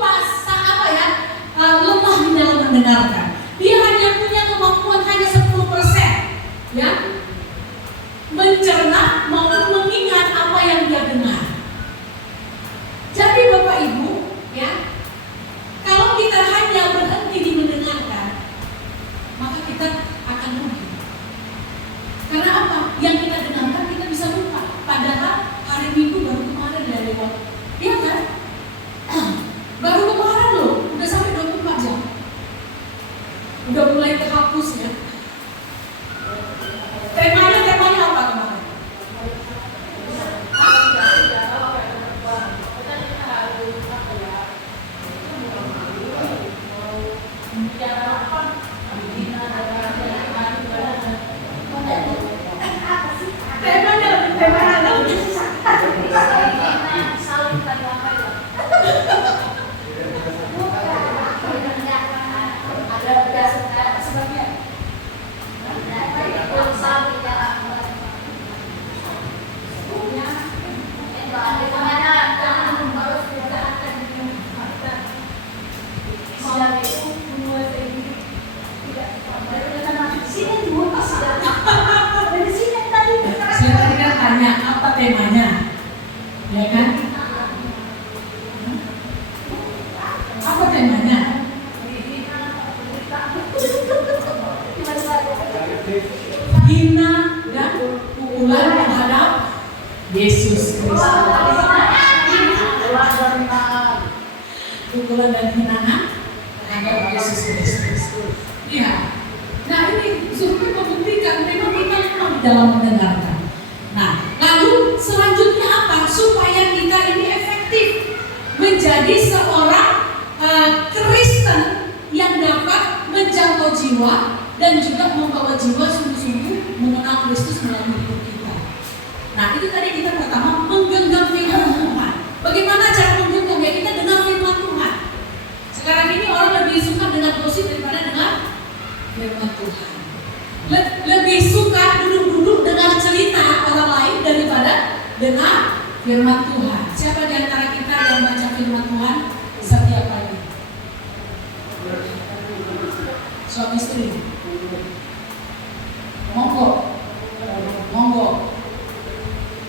lemah di dalam mendengarkan. Dia hanya punya kemampuan hanya 10% ya, mencerna maupun mengingat apa yang dia dengar. Jadi Bapak Ibu ya, kalau kita hanya berhenti di mendengarkan, maka kita akan rugi. Karena apa? Yang kita dengarkan kita bisa lupa. Padahal hari Minggu baru kemarin ya lewat. Iya kan? Baru kemarin loh, udah sampai 24 jam. Udah mulai terhapus ya. Temanya apa kemarin? Temanya temanya? Ya kan? Apa temanya? Hina dan pukulan terhadap Yesus Kristus. Pukulan dan hinaan terhadap Yesus Kristus. Iya. Nah ini survei membuktikan memang kita memang di dalam mendengarkan. Nah, lalu selanjutnya apa? Supaya kita ini efektif menjadi seorang Kristen yang dapat menjangkau jiwa dan juga membawa jiwa sungguh-sungguh mengenal Kristus melalui hidup kita. Nah, itu tadi kita pertama menggenggam firman Tuhan. Bagaimana cara menggenggam? Ya kita dengar firman Tuhan. Sekarang ini orang lebih suka dengar gosip daripada dengar firman Tuhan. Lebih suka duduk-duduk dengar cerita orang lain daripada dengar firman Tuhan. Siapa di antara kita yang baca firman Tuhan setiap pagi? Suami istri. Monggo.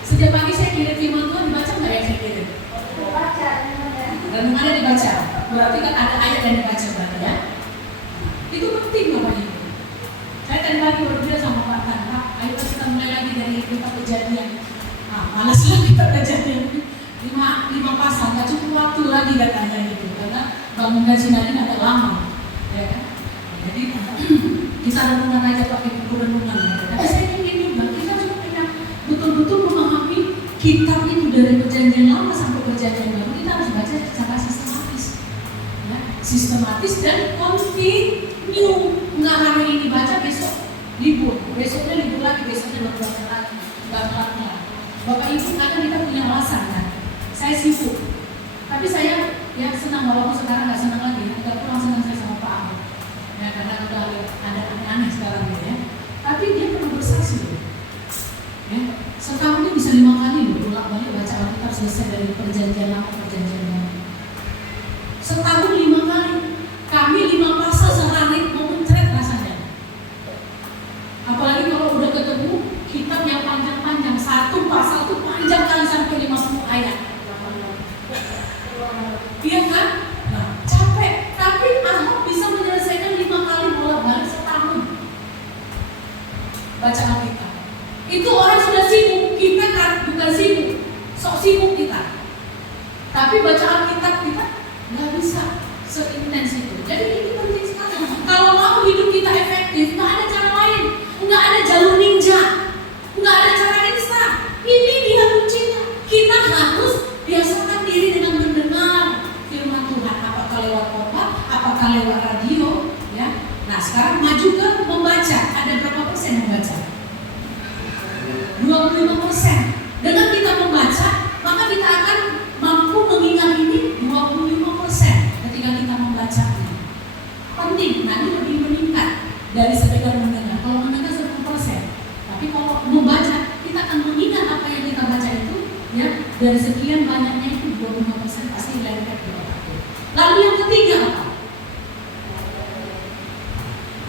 Setiap pagi saya kirim firman Tuhan, dibaca nggak yang saya kirim? Renungannya dibaca. Berarti kan ada ayat yang dibaca berarti ya. Itu penting Bapak Ibu. Saya tadi pagi berbicara sama Pak Tan, Pak, ayo kita mulai lagi dari kitab Kejadian. Nah, malas lah kitab Kejadian. 5 pasal, nggak cukup waktu lagi katanya gitu, karena bangunkan sinari agak lama, ya kan? Jadi kita renungan aja pakai buku renungan. Tapi saya ingin juga kita juga punya betul-betul memahami kitab itu dari Perjanjian Lama sampai Perjanjian Baru. Kita harus baca secara sistematis dan kontinu. Nggak hari ini baca besok libur, besoknya libur lagi, besoknya baca lagi, nggak kelar. Bapak Ibu kadang kita punya alasan kan? Saya sibuk, tapi saya ya senang walaupun sekarang nggak senang lagi. Nggak kurang senang saya sama Pak Ahmad. Ya karena udah ada aneh-aneh sekarang ini ya. Tapi dia perlu bersaksi loh. Ya, setahun ini bisa 5 kali loh bolak-balik baca Alkitab selesai dari Perjanjian Lama ke Perjanjian Baru. Setahun 5 kali. Kami 5 pasal sehari mau mencret rasanya. Apalagi kalau udah ketemu kitab yang panjang-panjang, satu pasal tuh panjang kali sampai 50 ayat. Iya kan? Nah, capek. Tapi Ahok bisa menyelesaikan 5 kali bolak-balik setahun baca Alkitab. Itu orang sudah sibuk, kita kan bukan sibuk, sok sibuk kita. Tapi baca Alkitab kita nggak bisa seintens itu. Jadi ini penting sekali. Kalau mau hidup kita efektif, nggak ada cara lain, nggak ada jalur ninja, nggak ada cara instan. Ini dia kuncinya. Kita harus biasakan diri dengan mendengar firman Tuhan, apakah lewat khotbah, apakah lewat radio, ya. Nah sekarang maju ke membaca. Ada berapa persen membaca? 25%. Dengan kita membaca, maka kita akan mampu mengingat ini 25% ketika kita membaca. Penting, nanti lebih meningkat dari sekedar mendengar. Kalau mendengar 10%, tapi kalau membaca, kita akan mengingat apa yang kita baca itu, ya dari sekian banyaknya itu 25% pasti lengket di otak. Lalu yang ketiga apa?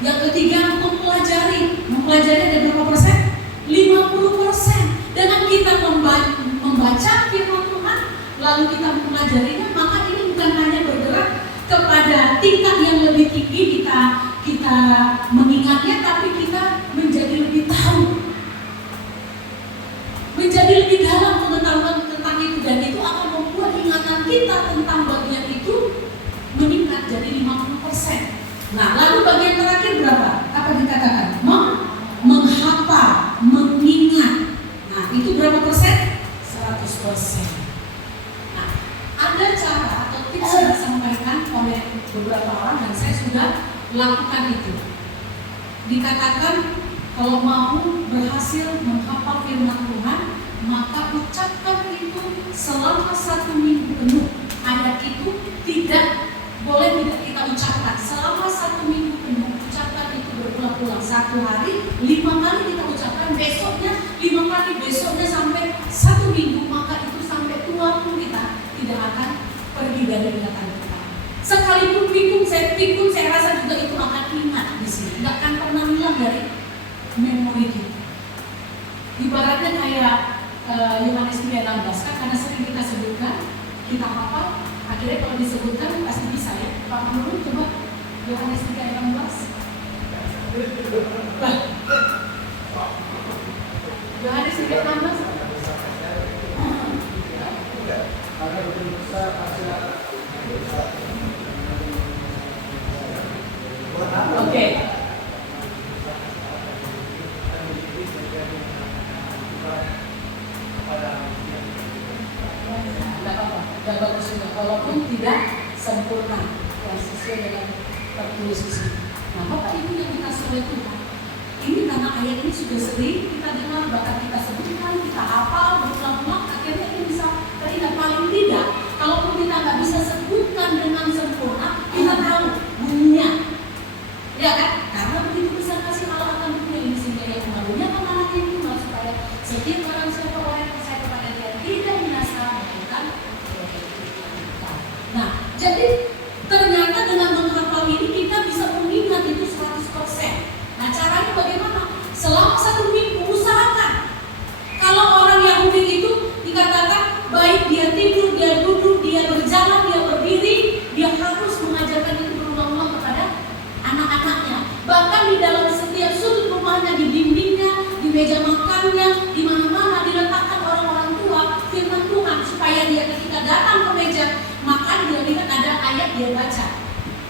Yang ketiga mempelajari ada berapa persen? 50%. Dengan kita membaca firman Tuhan, lalu kita mempelajarinya, maka ini bukan hanya bergerak kepada tingkat yang lebih tinggi kita mengingatnya, tapi kita menjadi lebih tahu, menjadi lebih dalam pengetahuan tentang itu, dan itu akan membuat ingatan kita tentang bagian itu meningkat jadi 50%. Nah, lalu bagian terakhir berapa? Apa dikatakan? Menghafal, mengingat. Nah, itu berapa persen? 100%. Nah, ada cara atau tips yang disampaikan oleh beberapa orang dan saya sudah lakukan itu. Dikatakan kalau mau berhasil menghafal firman Tuhan, maka ucapkan itu selama 1 minggu penuh. Ayat itu tidak boleh tidak kita ucapkan selama 1 minggu penuh. Ucapkan itu berulang-ulang, 1 hari 5 kali kita ucapkan, besoknya 5 kali, besoknya sampai 1 minggu, maka itu sampai tua pun kita tidak akan pergi dari ingatan kita. Sekalipun pikun, saya rasa juga itu akan ingat di sini, nggak akan pernah hilang dari memori kita. Ibaratnya kayak Yohanes 3:16 kan karena sering kita sebutkan, kita hafal, akhirnya kalau disebutkan pasti bisa ya. Pak Nurul coba Yohanes 3:16. Yohanes 3:16. Karena begitu besar kasih Oke. Tidak apa-apa, tidak bagus juga. Walaupun tidak sempurna, yang sesuai dengan tertulis di sini. Nah, Bapak Ibu yang dikasih oleh Tuhan, ini karena ayat ini sudah sering kita dengar, bahkan kita sebutkan, kita hafal, berulang-ulang, akhirnya ini bisa teringat. Paling tidak, kalaupun kita nggak bisa sebutkan dengan sempurna, kita tahu bunyinya. Ya kan? Karena begitu besar kasih Allah akan dunia ini sehingga Dia mengaruniakan anaknya itu supaya setiap orang siapa orang yang percaya kepada Dia tidak binasa melainkan hidup. Nah, jadi ternyata dengan menghafal ini kita bisa mengingat itu 100%. Nah, caranya bagaimana? Selama 1 minggu usahakan. Kalau orang Yahudi itu dikatakan baik dia tidur, dia duduk, dia berjalan, dia berdiri, dia harus mengajarkan itu berulang-ulang kepada anak-anaknya. Bahkan di dalam setiap sudut rumahnya, di dindingnya, di meja makannya, di mana-mana diletakkan orang-orang tua firman Tuhan supaya dia ketika datang ke meja makan dia lihat ada ayat dia baca.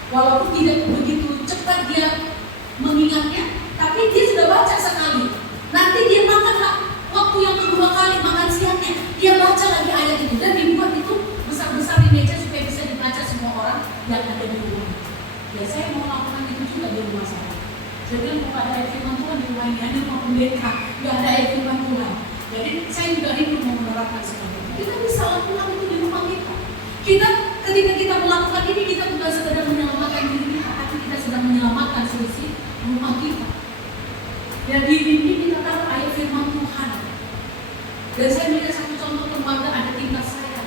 Walaupun tidak begitu cepat dia mengingatnya, tapi dia sudah baca sekali. Nanti dia makan waktu yang kedua kali makan siangnya, dia baca lagi ayat itu dan dibuat itu besar-besar di meja supaya bisa dibaca semua orang yang ada di rumah. Ya saya mau lakukan itu juga di rumah saya. Jadi kalau ada ayat firman Tuhan di rumah ini, ada rumah pendeta, nggak ada ayat firman Tuhan. Jadi saya juga rindu mau menerapkan seperti itu. Kita bisa lakukan itu di rumah kita. Kita ketika kita melakukan ini, kita bukan sekedar menyelamatkan diri kita, tapi kita sedang menyelamatkan seluruh rumah kita. Dan di dinding kita taruh ayat firman Tuhan. Dan saya melihat satu contoh kebanggaan ada timnas saya.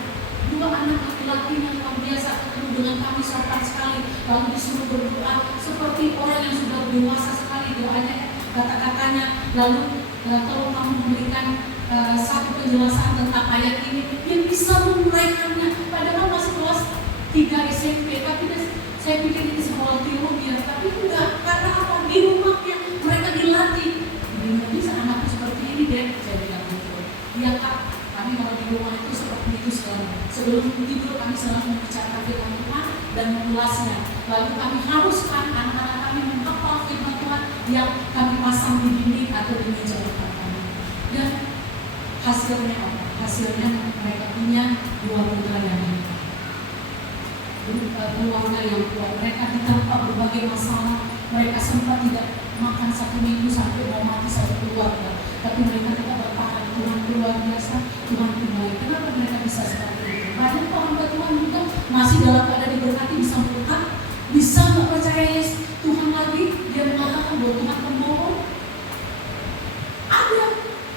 2 anak laki-laki yang luar biasa ketemu dengan kami sopan sekali, lalu disuruh berdoa seperti orang yang sudah dewasa sekali doanya, kata-katanya. Lalu kalau kamu memberikan satu penjelasan tentang ayat ini, dia bisa menguraikannya. Padahal masih kelas 3 SMP, tapi saya pikir ini sekolah teologi, tapi enggak. Karena apa? Di rumahnya mereka dilatih. Bagaimana bisa anakku seperti ini deh? Saya bilang betul. Iya Kak, kami kalau di rumah itu seperti itu selalu. Sebelum tidur kami selalu membicarakan firman Tuhan dan mengulasnya. Lalu kami haruskan anak-anak kami menghafal firman Tuhan yang kami pasang di dinding atau di meja makan kami. Dan hasilnya apa? Hasilnya mereka punya 2 putra yang hebat. Keluarga yang kuat. Mereka ditempa berbagai masalah. Mereka sempat tidak makan 1 minggu sampai mau mati satu keluarga. Tapi mereka tetap bertahan. Tuhan luar biasa, Tuhan baik. Kenapa mereka bisa seperti itu? Banyak orang Tuhan juga masih dalam keadaan diberkati, bisa murtad, bisa nggak percaya Yesus Tuhan lagi. Dia mengatakan bahwa Tuhan pembohong. Ada.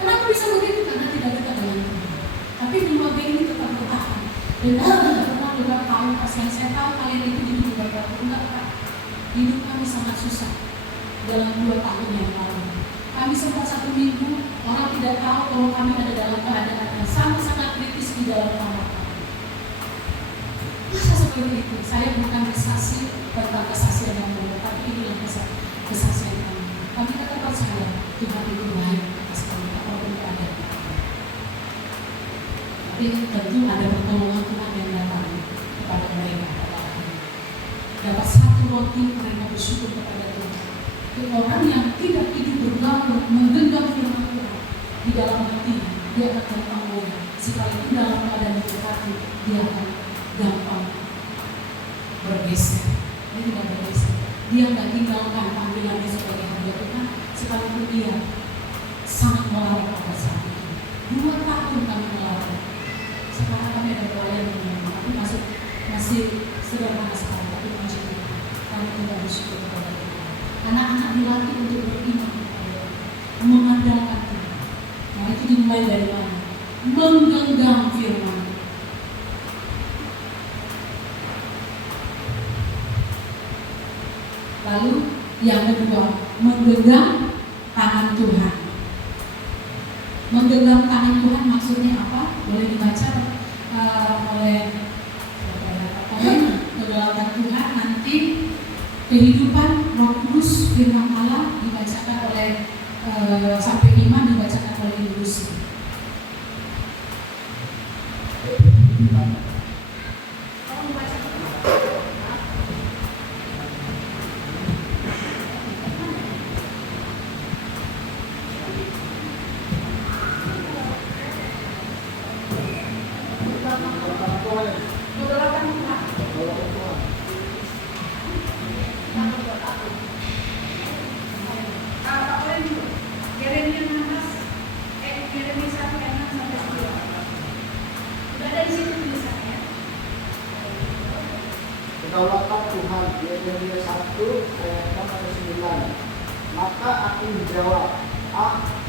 Kenapa bisa begitu? Karena tidak dekat dengan Tuhan. Tapi keluarga ini tetap bertahan. Dan pernah juga tahu, pas yang saya tahu kalian itu hidup beberapa enggak Kak. Hidup kami sangat susah dalam 2 tahun yang lalu. Kami sempat 1 minggu, orang tidak tahu kalau kami ada dalam keadaan yang sangat-sangat kritis di dalam kamar kami. Masa seperti itu? Saya bukan bersaksi tentang kesaksian yang benar, tapi inilah kesaksian kami. Kami tetap percaya Tuhan itu baik atas kami, apapun keadaan. Tapi tentu ada pertolongan Tuhan yang datang kepada mereka. Dapat 1 roti, mereka bersyukur kepada Tuhan. Orang yang tidak hidup bergaul, menggenggam firman Tuhan di dalam hati, dia akan gampang goyah. Sekalipun dalam keadaan berkati, dia akan gampang bergeser. Dia tidak bergeser. Dia tidak tinggalkan panggilannya sebagai hamba Tuhan, sekalipun dia sangat melarang pada saat itu. 2 tahun kami melarang. Sekarang kami ada pelayan dengan tapi masih sederhana sekali, tapi masih kami tidak bersyukur kepada Tuhan. Anak-anak dilatih untuk beriman kepada mengandalkan Tuhan. Nah itu dimulai dari mana? Menggenggam firman. Lalu yang kedua, menggenggam tangan Tuhan. Menggenggam tangan Tuhan maksudnya apa? Boleh dibaca oleh kedaulatan Tuhan nanti. Kehidupan Roh Kudus, firman Allah dibacakan oleh sampai 5 dibacakan oleh Lucy. Kedaulatan Tuhan, Yeremia 1 ayat 6-9. Maka aku menjawab,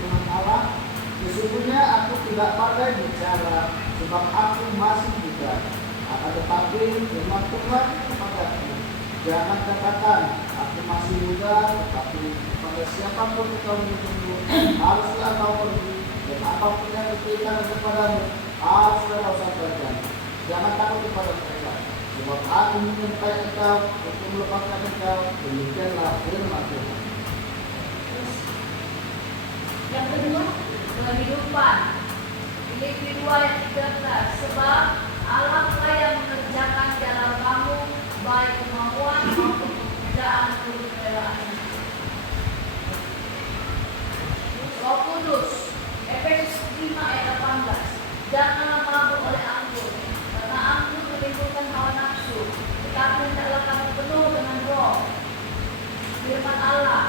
Tuhan Allah, sesungguhnya aku tidak pandai bicara, sebab aku masih muda. Akan tetapi firman Tuhan kepadaku, jangan katakan, aku masih muda, tetapi kepada siapapun engkau menunggu, haruslah kau pergi, dan apapun yang diberikan kepadamu, haruslah kau sampaikan. Jangan takut kepada mereka, sebab aku menyertai engkau untuk melepaskan engkau. Demikianlah firman Tuhan. Yang kedua, kehidupan. Filipi 2 ayat 13. Sebab Allah lah yang mengerjakan jalan kamu, baik kemauan maupun pekerjaan kerelaan. Roh Kudus. Efesus 5 ayat 18. Janganlah mabuk oleh anggur, karena anggur menimbulkan hawa nafsu, tetapi hendaklah kamu penuh dengan Roh. Firman Allah.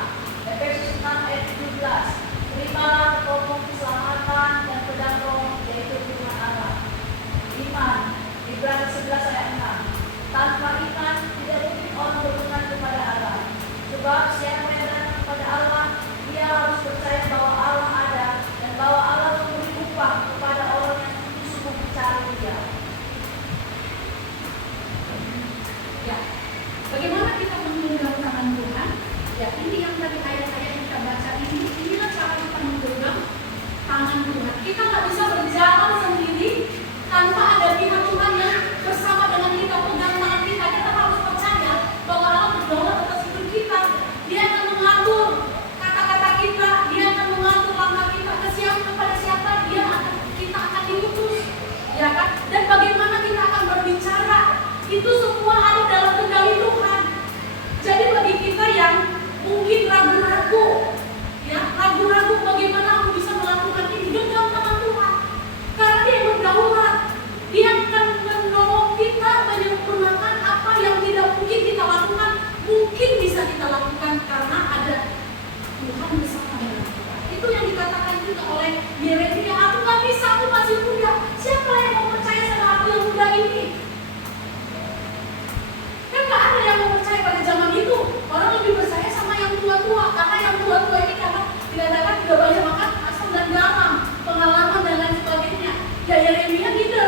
Efesus 6 ayat 17. Terimalah pokok keselamatan dan pedang Roh, yaitu firman Allah. Iman. Ibrani 11 ayat 6. Tanpa iman tidak mungkin orang berkenan kepada Allah. Sebab siapa yang datang kepada Allah, dia harus percaya bahwa Allah ada dan bahwa Allah memberi upah kepada orang yang sungguh-sungguh mencari Dia. Ya, bagaimana kita menggenggam tangan Tuhan? Ya, ini yang tadi ayat-ayat yang kita baca ini, inilah cara kita menggenggam tangan Tuhan. Kita nggak bisa berjalan sendiri tanpa ada pihak Tuhan yang bersama dengan kita, pegang tangan kita. Kita harus percaya bahwa Allah berdaulat atas hidup kita. Dia akan mengatur kata-kata kita, Dia akan mengatur langkah kita kepada siapa kita akan diutus, ya kan? Dan bagaimana kita akan berbicara, itu semua ada dalam kendali Tuhan. Jadi bagi kita yang mungkin ragu-ragu, ya ragu-ragu bagaimana aku bisa melakukan ini, genggam tangan Tuhan, karena Dia yang berdaulat. Dia akan menolong kita menyempurnakan apa yang tidak mungkin kita lakukan, mungkin bisa kita lakukan karena ada Tuhan bersama dengan kita. Itu yang dikatakan juga oleh Yeremia, aku nggak bisa, aku masih muda. Siapa yang mau percaya sama aku yang muda ini? Kan nggak ada yang mau percaya pada zaman itu. Orang lebih percaya sama yang tua-tua, karena yang tua-tua ini karena dikatakan tidak banyak makan asam dan garam, pengalaman dan lain sebagainya. Ya Yeremia gitu.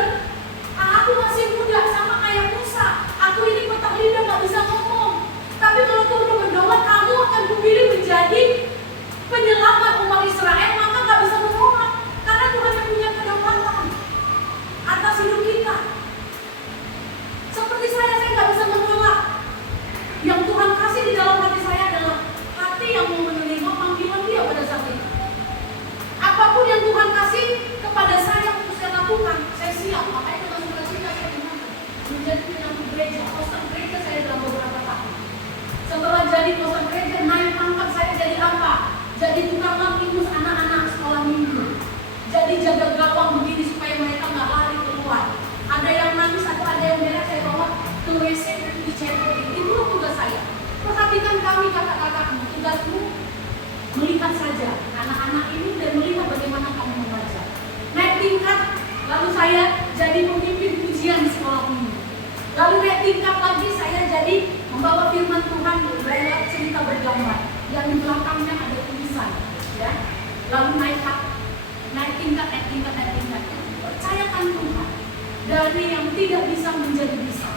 Aku masih muda sama kayak Musa. Aku ini petak lidah nggak bisa ngomong. Tapi kalau Tuhan berdaulat, kamu akan kupilih menjadi penyelamat umat Israel, maka nggak bisa menolak. Karena Tuhan yang punya kedaulatan atas hidup kita. Seperti saya nggak bisa menolak. Yang Tuhan kasih di dalam hati saya adalah hati yang mau menerima panggilan Dia pada saat itu. Apapun yang Tuhan kasih kepada saya untuk saya lakukan, saya siap. Makanya dengan sukacita saya menjadi penyanyi gereja, pastor gereja saya dalam beberapa tahun. Setelah jadi pastor gereja, naik pangkat saya jadi apa? Jadi tukang ngurus anak-anak sekolah minggu. Jadi jaga gawang begini supaya mereka nggak lari keluar. Ada yang nangis atau ada yang merah, saya bawa ke WC dan dicetak. Itulah tugas saya. Perhatikan kami kakak-kakakmu, tugasmu melihat saja anak-anak ini dan melihat bagaimana kamu membaca. Naik tingkat, lalu saya jadi pemimpin pujian di sekolah minggu. Lalu naik tingkat lagi, saya jadi membawa firman Tuhan lewat cerita bergambar yang di belakangnya ada tulisan, ya. Lalu naik tingkat. Percayakan Tuhan dari yang tidak bisa menjadi bisa.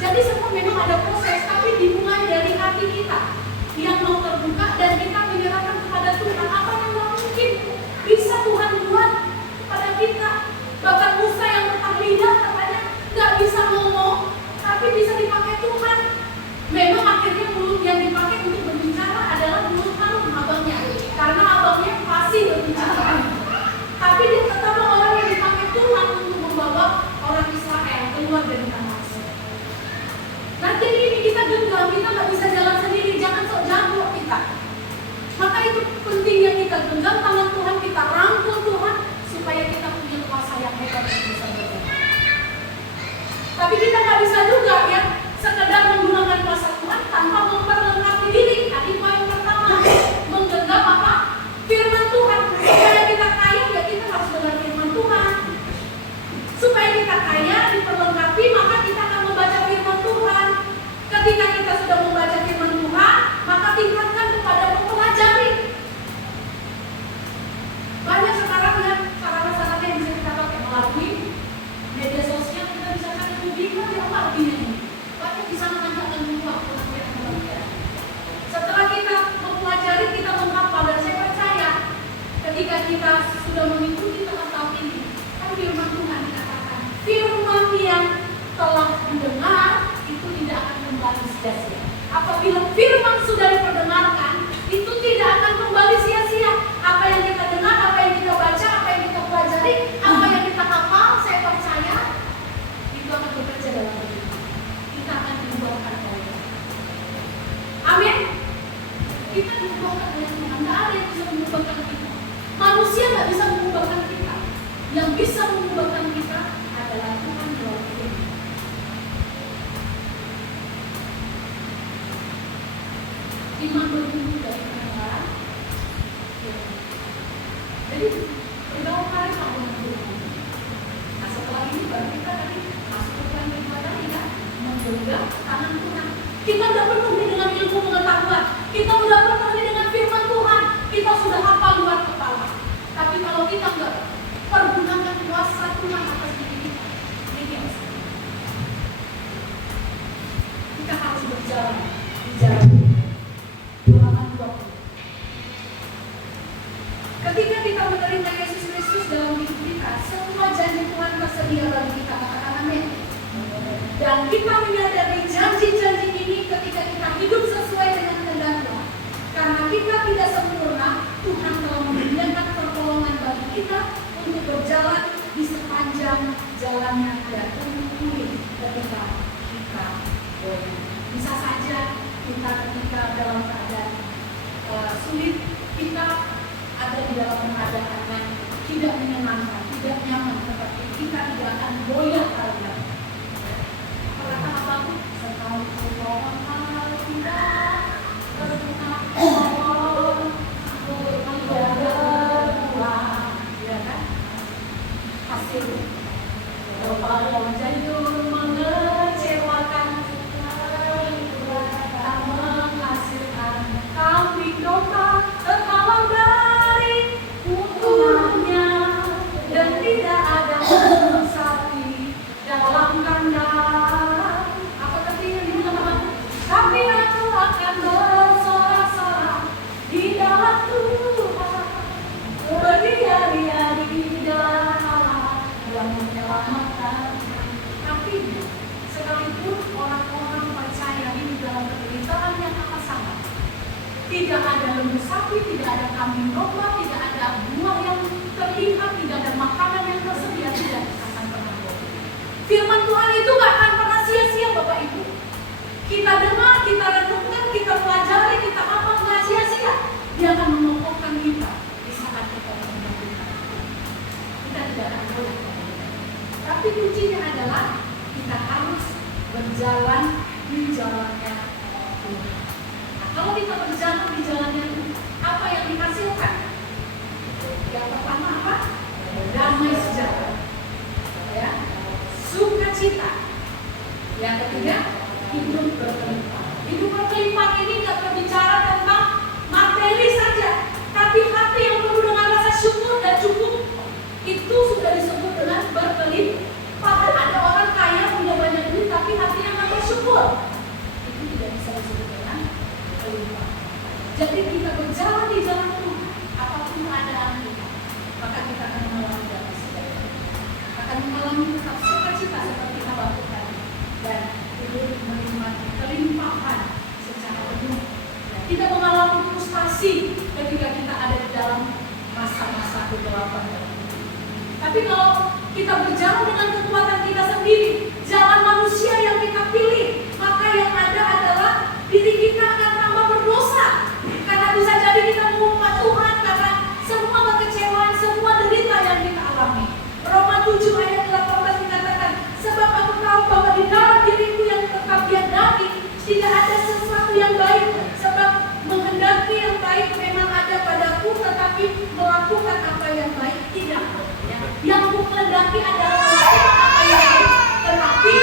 Jadi semua memang ada proses, tapi dimulai dari hati kita yang mau terbuka dan kita menyerahkan kepada Tuhan. Apa yang nggak mungkin bisa Tuhan buat, kita. Bahkan Musa yang retak lidah katanya nggak bisa ngomong, tapi bisa dipakai Tuhan. Memang akhirnya mulut yang dipakai untuk berbicara adalah mulut Harun, abangnya, karena abangnya fasih berbicara. Tapi dia tetap orang yang dipakai Tuhan untuk membawa orang Israel keluar dari tanah Mesir. Nanti ini kita genggam, kita nggak bisa jalan sendiri, jangan sok jago kita. Maka itu pentingnya kita genggam tangan Tuhan, kita rangkul Tuhan supaya kita punya kuasa yang hebat yang bisa berjalan. Tapi kita nggak bisa juga ya sekedar menggunakan kuasa Tuhan tanpa memperlengkapi diri. Tadi poin pertama, menggenggam apa? Firman Tuhan. Supaya kita kaya, ya kita harus dengar firman Tuhan. Supaya kita kaya, diperlengkapi, maka kita akan membaca firman Tuhan. Ketika kita sudah membaca firman Tuhan, maka tingkatkan kepada mempelajari. Banyak sekarang ya sarana-sarana yang bisa kita pakai melalui media sosial, kita bisa cari bimbingan yang apa artinya ini. Banyak bisa mengajarkan juga pengertian. Setelah kita mempelajari, kita menghafal, dan saya percaya ketika kita sudah mengikuti tahap ini, kan firman Tuhan dikatakan, firman yang telah didengar itu tidak akan kembali sia-sia. Apabila firman sudah diperdengarkan, itu tidak akan kembali sia-sia. Apa yang kita dengar, apa yang kita baca, apa yang kita pelajari, apa yang kita hafal, saya percaya itu akan bekerja dalam hidup kita. Kita akan diubahkan oleh Tuhan. Amin. Kita diubahkan oleh Tuhan. Tidak ada yang bisa mengubahkan kita. Manusia nggak bisa mengubahkan kita. Yang bisa mengubahkan kita adalah Tuhan melalui firman. Iman bertumbuh dari pendengaran. Jadi bergaul kali Pak dengan Tuhan. Nah setelah ini baru kita tadi masuk ke poin kedua tadi ya, menggenggam tangan Tuhan. Kita sudah penuh dengan ilmu pengetahuan. Kita sudah penuh dengan firman Tuhan. Kita sudah hafal luar kepala. Tapi kalau kita enggak pergunakan kuasa Tuhan atas diri kita, ini yang kita harus berjalan di jalan Ulangan 20. Ketika kita menerima Yesus Kristus dalam hidup kita, semua janji Tuhan tersedia bagi kita, katakan amin. Dan kita menyadari janji-janji ini ketika kita hidup sesuai dengan kehendak Tuhan. Karena kita tidak sempurna, Tuhan telah menyediakan pertolongan bagi kita untuk berjalan di sepanjang jalannya dan pulih ketika kita boleh. Bisa saja kita ketika dalam keadaan sulit, kita ada di dalam keadaan yang tidak menyenangkan, tidak nyaman, tetapi kita tidak akan goyah harga. Kata apa tuh? Sekali pohon kalau tidak terbuka pohon, aku tidak berbuah, ya kan? Hasil kalau jayur mengecewakan, tak menghasilkan kambing domba terhalang dari mutunya, dan tidak ada sapi dalam kandang. Apa artinya di dalam? Tapi aku akan bersorak-sorak di dalam Tuhan, berdia-dia di dalam Allah yang menyelamatkan. Artinya, sekalipun orang-orang percaya di dalam penderitaan yang amat sangat, tidak ada lembu sapi, tidak ada kambing domba, tidak ada buah yang terlihat, tidak ada makanan yang tersedia, tidak akan pernah bohong. Firman Tuhan itu gak akan pernah sia-sia Bapak Ibu. Kita dengar, kita renungkan, kita pelajari, kita apa nggak sia-sia. Dia akan mengokohkan kita di saat kita membutuhkan. Kita tidak akan boleh. Tapi kuncinya adalah kita harus berjalan di jalannya Tuhan. Nah, kalau kita berjalan di jalannya Tuhan, apa yang dihasilkan? Yang pertama apa? Damai sejahtera, ya, sukacita. Yang ketiga, hidup berkelimpahan. Hidup berkelimpahan ini tidak berbicara tentang materi saja, tapi hati yang penuh dengan rasa syukur dan cukup. Itu sudah disebut dengan berkelimpahan. Ada orang kaya punya banyak duit tapi hatinya nggak bersyukur, itu tidak bisa disebut dengan berkelimpahan. Jadi kita berjalan di jalan Tuhan, apapun keadaan kita, maka kita akan mengalami damai sejahtera. kegelapan. Tapi kalau kita berjalan dengan kekuatan kita sendiri, jalan manusia yang kita pilih, maka yang ada adalah diri kita akan tambah berdosa. Karena bisa jadi kita mengumpat Tuhan karena semua kekecewaan, semua derita yang kita alami. Roma 7 ayat 18 dikatakan, sebab aku tahu bahwa di dalam diriku yang tetap biadab tidak ada sesuatu yang baik, sebab menghendaki yang baik memang ada padaku, tetapi melakukan apa yang baik tidak. Ya. Yang ku kehendaki adalah melakukan apa yang baik, tetapi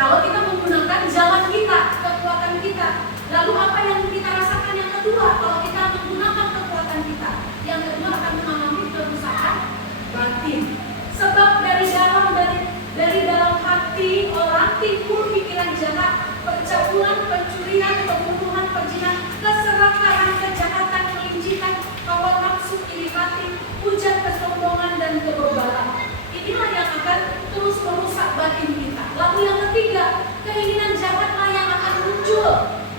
kalau kita menggunakan jalan kita, kekuatan kita, lalu apa yang kita rasakan yang kedua? Kalau kita menggunakan kekuatan kita, yang kedua akan mengalami kerusakan batin. Sebab dari dalam hati orang timbul pikiran jahat, percabulan, pencurian, pembunuhan, perzinahan, keserakahan, kejahatan, kelincikan, hawa nafsu, iri hati, hujat, kesombongan, dan kebebalan. Inilah yang akan terus merusak batin kita. Lalu yang ketiga, keinginan jahatlah yang akan muncul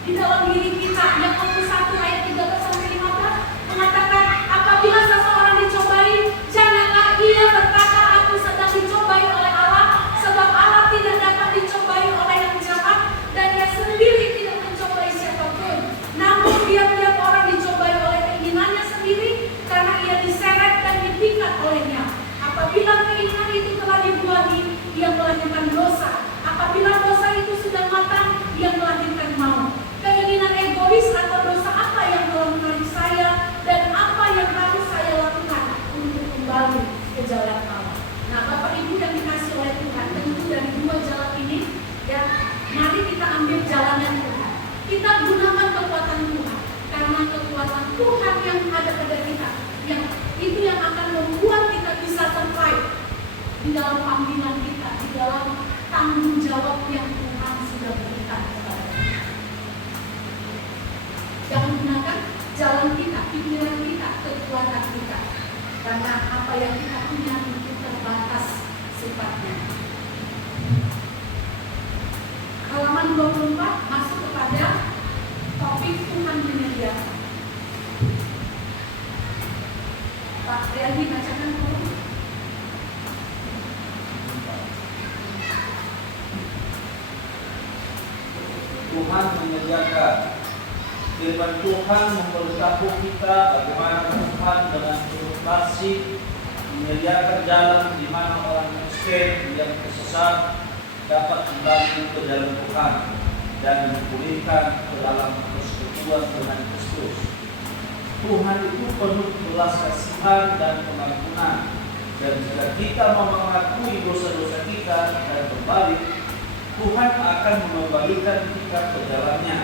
di dalam diri kita. Yang Yakobus 1 ayat 13-15 mengatakan, apabila seseorang dicobai, janganlah ia berkata, aku sedang dicobai oleh Allah, sebab Allah tidak dapat dicobai oleh yang jahat, dan dia sendiri tidak mencobai siapapun. Namun tiap-tiap orang dicobai oleh keinginannya sendiri, karena ia diseret dan dipikat olehnya. Apabila keinginan itu telah dibuahi, ia melahirkan dosa. Apabila dosa itu sudah matang, ia melahirkan maut. Keinginan egois atau dosa apa yang telah menarik saya, dan apa yang harus saya lakukan untuk kembali ke jalan Allah. Nah, Bapak Ibu yang dikasih oleh Tuhan, tentu dari dua jalan ini, ya, mari kita ambil jalannya Tuhan. Kita gunakan kekuatan Tuhan, karena kekuatan Tuhan yang ada pada kita, yang itu yang akan membuat kita bisa survive di dalam panggilan kita, di dalam tanggung jawab yang Tuhan sudah berikan kepada kita. Jangan gunakan jalan kita, pikiran kita, kekuatan kita, karena apa yang kita punya itu terbatas sifatnya. Halaman 24 masuk kepada topik Tuhan menyediakan. Pak Rialdi bacakan dulu. Tuhan menyediakan. Firman Tuhan memberitahu kita bagaimana Tuhan dengan penuh kasih menyediakan jalan di mana orang miskin yang tersesat dapat kembali ke dalam Tuhan dan dipulihkan ke dalam persekutuan dengan Kristus. Tuhan itu penuh belas kasihan dan pengampunan, dan jika kita mau mengakui dosa-dosa kita dan berbalik, Tuhan akan mengembalikan kita ke jalannya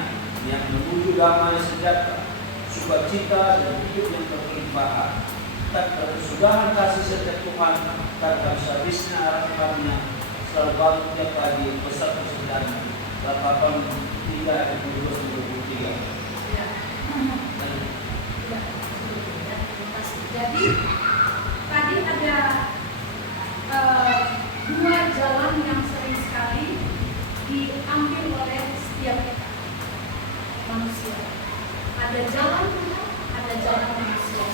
yang menuju damai sejahtera, sukacita dan hidup yang berkelimpahan. Tak kesudahan kasih setia Tuhan, tak habis-habisnya harapannya, selalu baru tiap pagi besar kesediaannya. Ratapan 3 ayat 22-23. Jadi tadi ada dua jalan yang sering sekali diambil oleh setiap kita manusia. Ada jalan Tuhan, ada jalan manusia.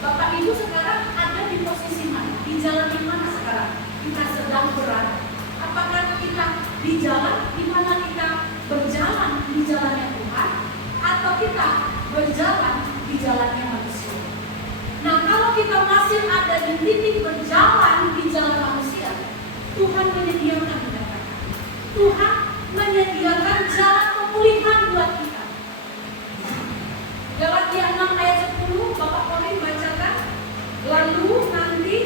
Bapak Ibu sekarang ada di posisi mana? Di jalan yang mana sekarang? Kita sedang berada. Apakah kita di jalan di mana kita berjalan di jalannya Tuhan, atau kita berjalan di jalannya manusia? Nah, kalau kita masih ada di titik berjalan di jalan manusia, Tuhan menyediakan dikatakan. Tuhan menyediakan jalan pemulihan buat kita. Galatia 6 ayat 10, Bapak Korin bacakan. Lalu nanti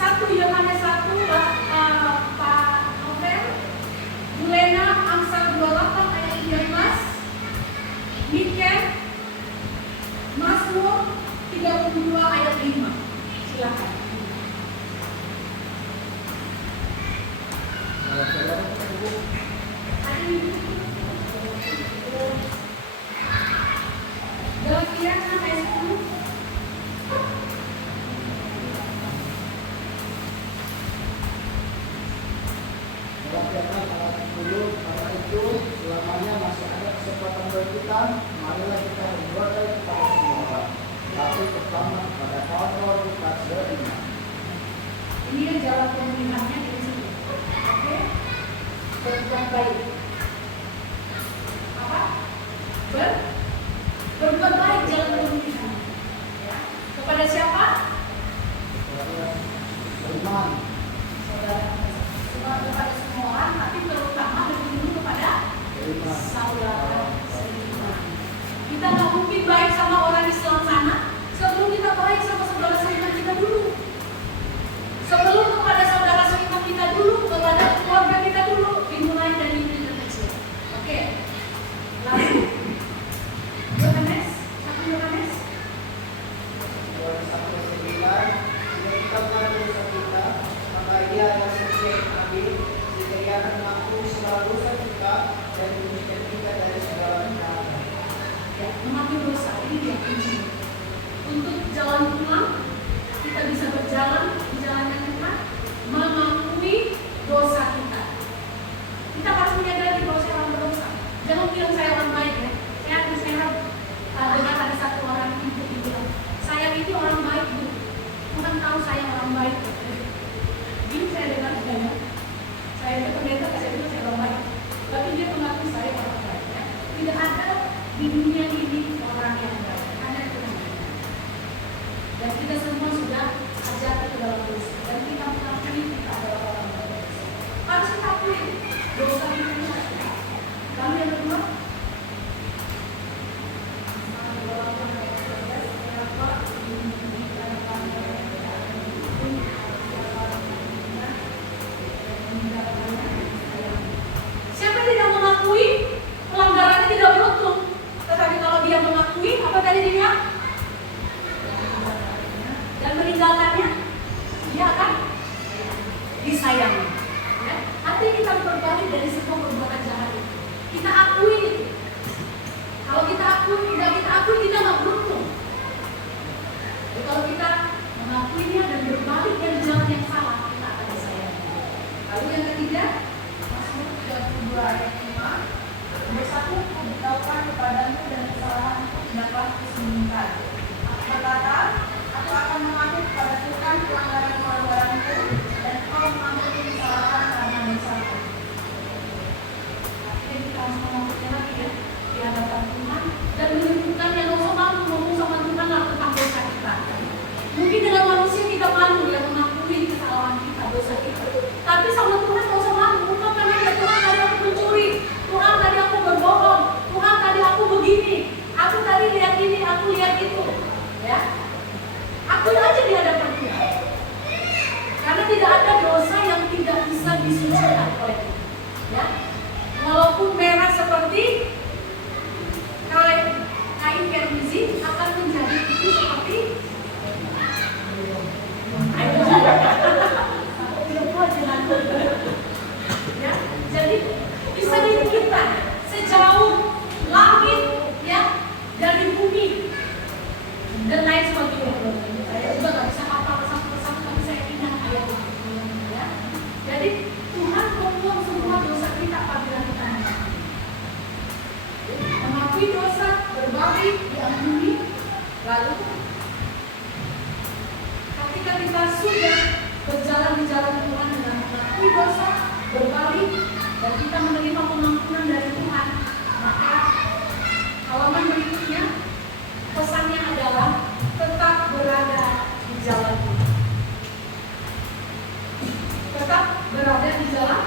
1 Yohanes 1 jangan salahkan dulu. Karena itu selamanya masih ada kesempatan bagi kita. Marilah kita berdoa kepada semua orang. Tapi pertama pada kawan-kawan kita seiman. Ini yang jalan pemulihannya dari sini. Oke? Berbuat baik. Apa? Berbuat baik jalan pemulihan. Ya. Kepada siapa? Iman. Saudara. Kepada semua orang, tapi terutama lebih dulu kepada saudara seiman. Kita nggak mungkin baik sama orang Islam sana sebelum kita baik sama saudara seiman kita dulu. Sebelum kepada saudara seiman kita dulu, kepada keluarga kita dulu, dimulai dari diri kecil. Oke. Lalu Yohanes, 1 Yohanes. Yohanes 1:9. Jika kita mengakui dosa kita, maka Ia adalah saksi yang adil, jika Ia akan mengampuni segala dosa kita dan menyucikan kita dari segala kejahatan. Ya, mengaku dosa ini dia kunci. Untuk jalan pulang, kita bisa berjalan di jalan yang benar, mengakui dosa kita. Kita harus menyadari bahwa saya orang berdosa. Jangan bilang saya orang baik ya. Saya dengar ada satu orang ibu bilang, saya ini orang baik bu. Tuhan tahu saya orang baik. Ini saya dengar ya. Saya itu pendeta, saya bilang saya orang baik. Tapi dia mengakui saya orang baik. Ya. Tidak ada di dunia ini orang yang baik. Hanya Tuhan. Dan kita semua sudah ajar ke dalam dosa. Dan kita mengakui kita adalah orang berdosa. Harus kita akui dosa kita ini. Lalu yang kedua, siapa yang tidak mengakui pelanggarannya tidak beruntung. Tetapi kalau dia mengakui, apa tadi dia? Dan meninggalkannya, dia akan disayangi. Ya? Artinya kita berbalik dari semua perbuatan jahat. Kita akui itu. Kalau kita akui, tidak kita akui, kita nggak beruntung. Jadi kalau kita mengakuinya dan berbalik dari jalan yang salah, kita akan disayangi. Lalu yang ketiga, Mazmur 32 ayat 5. Dosaku kuberitahukan kepadamu dan kesalahanku dapat kusembunyikan. Aku berkata, aku akan mengaku kepada Tuhan pelanggaran-pelanggaranku dan Kau mengampuni kesalahan karena dosaku. artinya kita harus mengakuinya lagi ya di hadapan Tuhan dan menunjukkan yang dosa malu ngomong sama Tuhan lah tentang dosa kita. Mungkin dengan manusia kita malu ya mengakui kesalahan kita, dosa kita. Tapi sama Tuhan nggak usah malu. Ungkapkan aja, Tuhan tadi aku mencuri, Tuhan tadi aku berbohong, Tuhan tadi aku begini, aku tadi lihat ini, aku lihat itu, ya. Akui aja di hadapan Tuhan. Karena tidak ada dosa yang tidak bisa disucikan oleh Tuhan, ya. Walaupun merah seperti kain kermizi akan menjadi putih seperti ya, jadi bisa dinikmati sejauh langit ya dari bumi dan lain sebagainya. Saya juga nggak bisa hafal satu persatu, tapi saya ingat ayat itu. Ya. Jadi Tuhan membuang semua dosa kita apabila kita mengakui dosa, berbalik, diampuni, lalu ketika kita sudah berjalan di jalan Tuhan dengan mengakui dosa, berbalik, dan kita menerima pengampunan dari Tuhan, maka halaman berikutnya pesannya adalah tetap berada di jalan Tuhan. Tetap berada di jalan.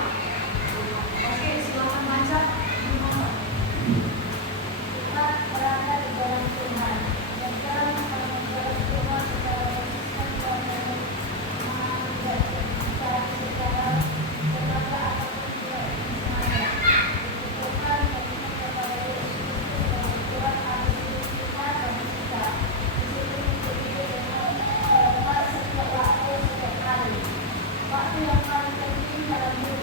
Oke, silakan baca. Tetap berada di jalan Tuhan dan jangan menjalankan Tuhan secara konsisten dan tidak secara lembaga ataupun tidak misalnya. Tuhan berfirman kepada Yesus dan Tuhan harus diberikan dan kita disiplin begitu dengan setiap waktu setiap hari. Waktu yang paling penting dalam hidup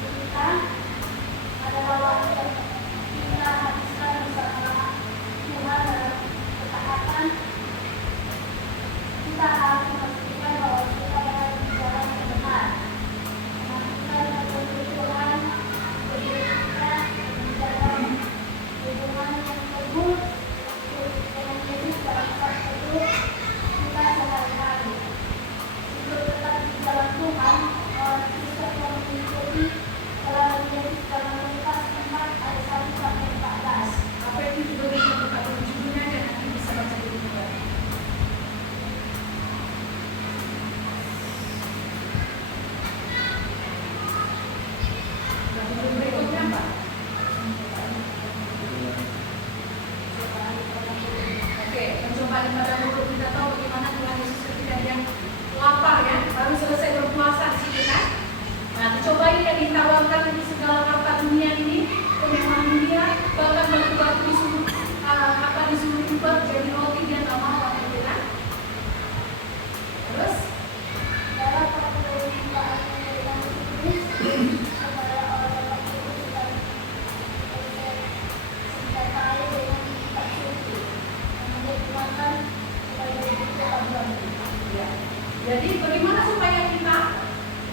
Nah, cobain yang ditawarkan di segala harta dunia ini, kemewahan dunia, bahkan batu-batu disuruh disuruh dibuat jadi roti dia nggak mau apa gitu kan? Terus dalam permintaan yang ditulis kepada orang-orang itu senjatai dengan kitab suci yang digunakan supaya kita berani. ya. Jadi bagaimana supaya kita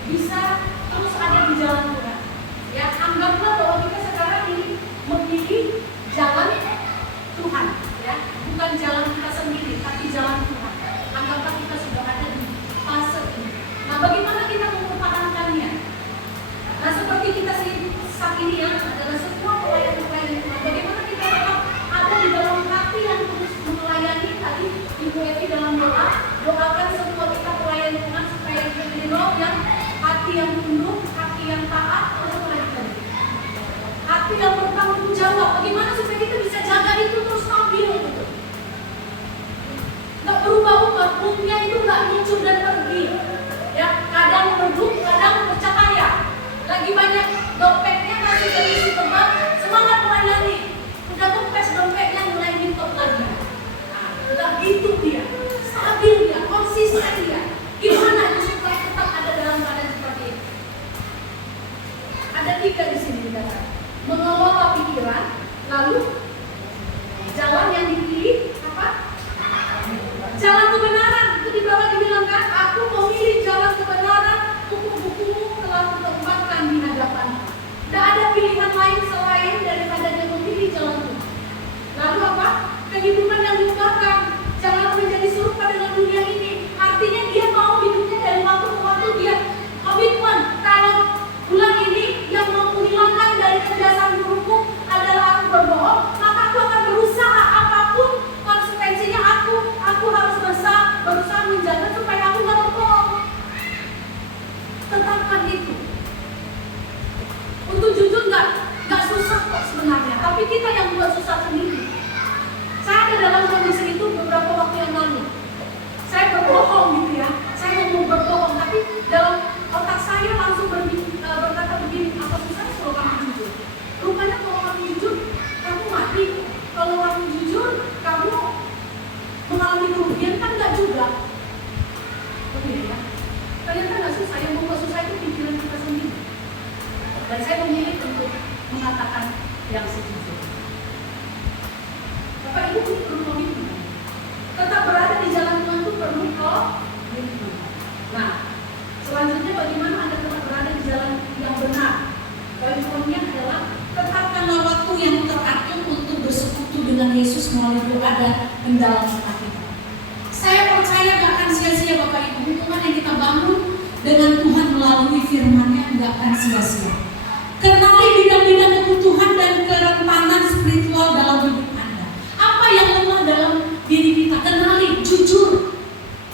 bisa terus ada di jalan Tuhan? Ya, anggaplah bahwa kita sekarang ini memilih jalan Tuhan, ya, bukan jalan kita sendiri, tapi jalan Tuhan. Anggaplah kita sudah ada di fase ini. Nah, bagaimana kita mempertahankannya? Nah, seperti kita saat ini ya, adalah semua pelayan-pelayan Tuhan. Bagaimana kita tetap ada di dalam hati yang terus melayani tadi Ibu Evi dalam doa, doakan semua kita pelayan Tuhan supaya kita menjadi roh yang hati yang tunduk, hati yang taat, terus melayani. Hati yang bertanggung jawab. Bagaimana supaya kita bisa jaga itu terus stabil gitu. Nggak berubah-ubah, moodnya itu nggak muncul dan pergi. Ya, kadang redup, kadang bercahaya. Lagi banyak dompetnya masih terisi tebal, semangat melayani. Udah kempes dompetnya mulai mintok lagi. Nah, nggak gitu dia, stabil dia, konsisten dia. Gimana itu supaya tetap ada dalam keadaan seperti ini? Ada 3 di sini dikatakan. Mengelola pikiran, lalu jalan yang dipilih apa? Jalan kebenaran. Itu di bawah dibilang kan, aku memilih jalan kebenaran, hukum-hukummu telah ditempatkan di hadapan. Tidak ada pilihan lain selain daripada dia memilih jalan Tuhan. Lalu apa? Kehidupan yang diubahkan, jangan menjadi serupa dengan dunia ini. Artinya dia mau hidupnya dari waktu ke waktu, dia komitmen. Kalau bulan ini yang mau menghilangkan dari kebiasaan burukku adalah aku berbohong, maka aku akan berusaha apapun konsekuensinya, aku harus berusaha menjaga supaya aku nggak berbohong. Tetapkan itu. Untuk jujur nggak susah kok sebenarnya, tapi kita yang buat susah sendiri. Saya ada dalam kondisi itu beberapa waktu yang lalu. Saya berbohong gitu ya, saya mau berbohong, tapi dalam otak saya langsung berkata begini, apa susah kalau kamu jujur? Rupanya kalau kamu jujur, kamu mati. Kalau kamu jujur, kamu mengalami kerugian, kan enggak juga. Oke ya, ternyata nggak susah, yang membuat susah itu pikiran kita sendiri. Dan saya memilih untuk mengatakan yang sejujurnya. Bapak Ibu perlu komitmen. Tetap berada di jalan Tuhan itu perlu komitmen. Nah, selanjutnya bagaimana Anda tetap berada di jalan yang benar? Poin-poinnya adalah tetapkanlah waktu yang teratur untuk bersekutu dengan Yesus melalui doa dan dalam kita. Saya percaya gak akan sia-sia Bapak Ibu. Hubungan yang kita bangun dengan Tuhan melalui firman-Nya gak akan sia-sia. Kenali bidang-bidang kebutuhan dan kerentanan spiritual dalam hidup Anda. Apa yang lemah dalam diri kita? Kenali, jujur.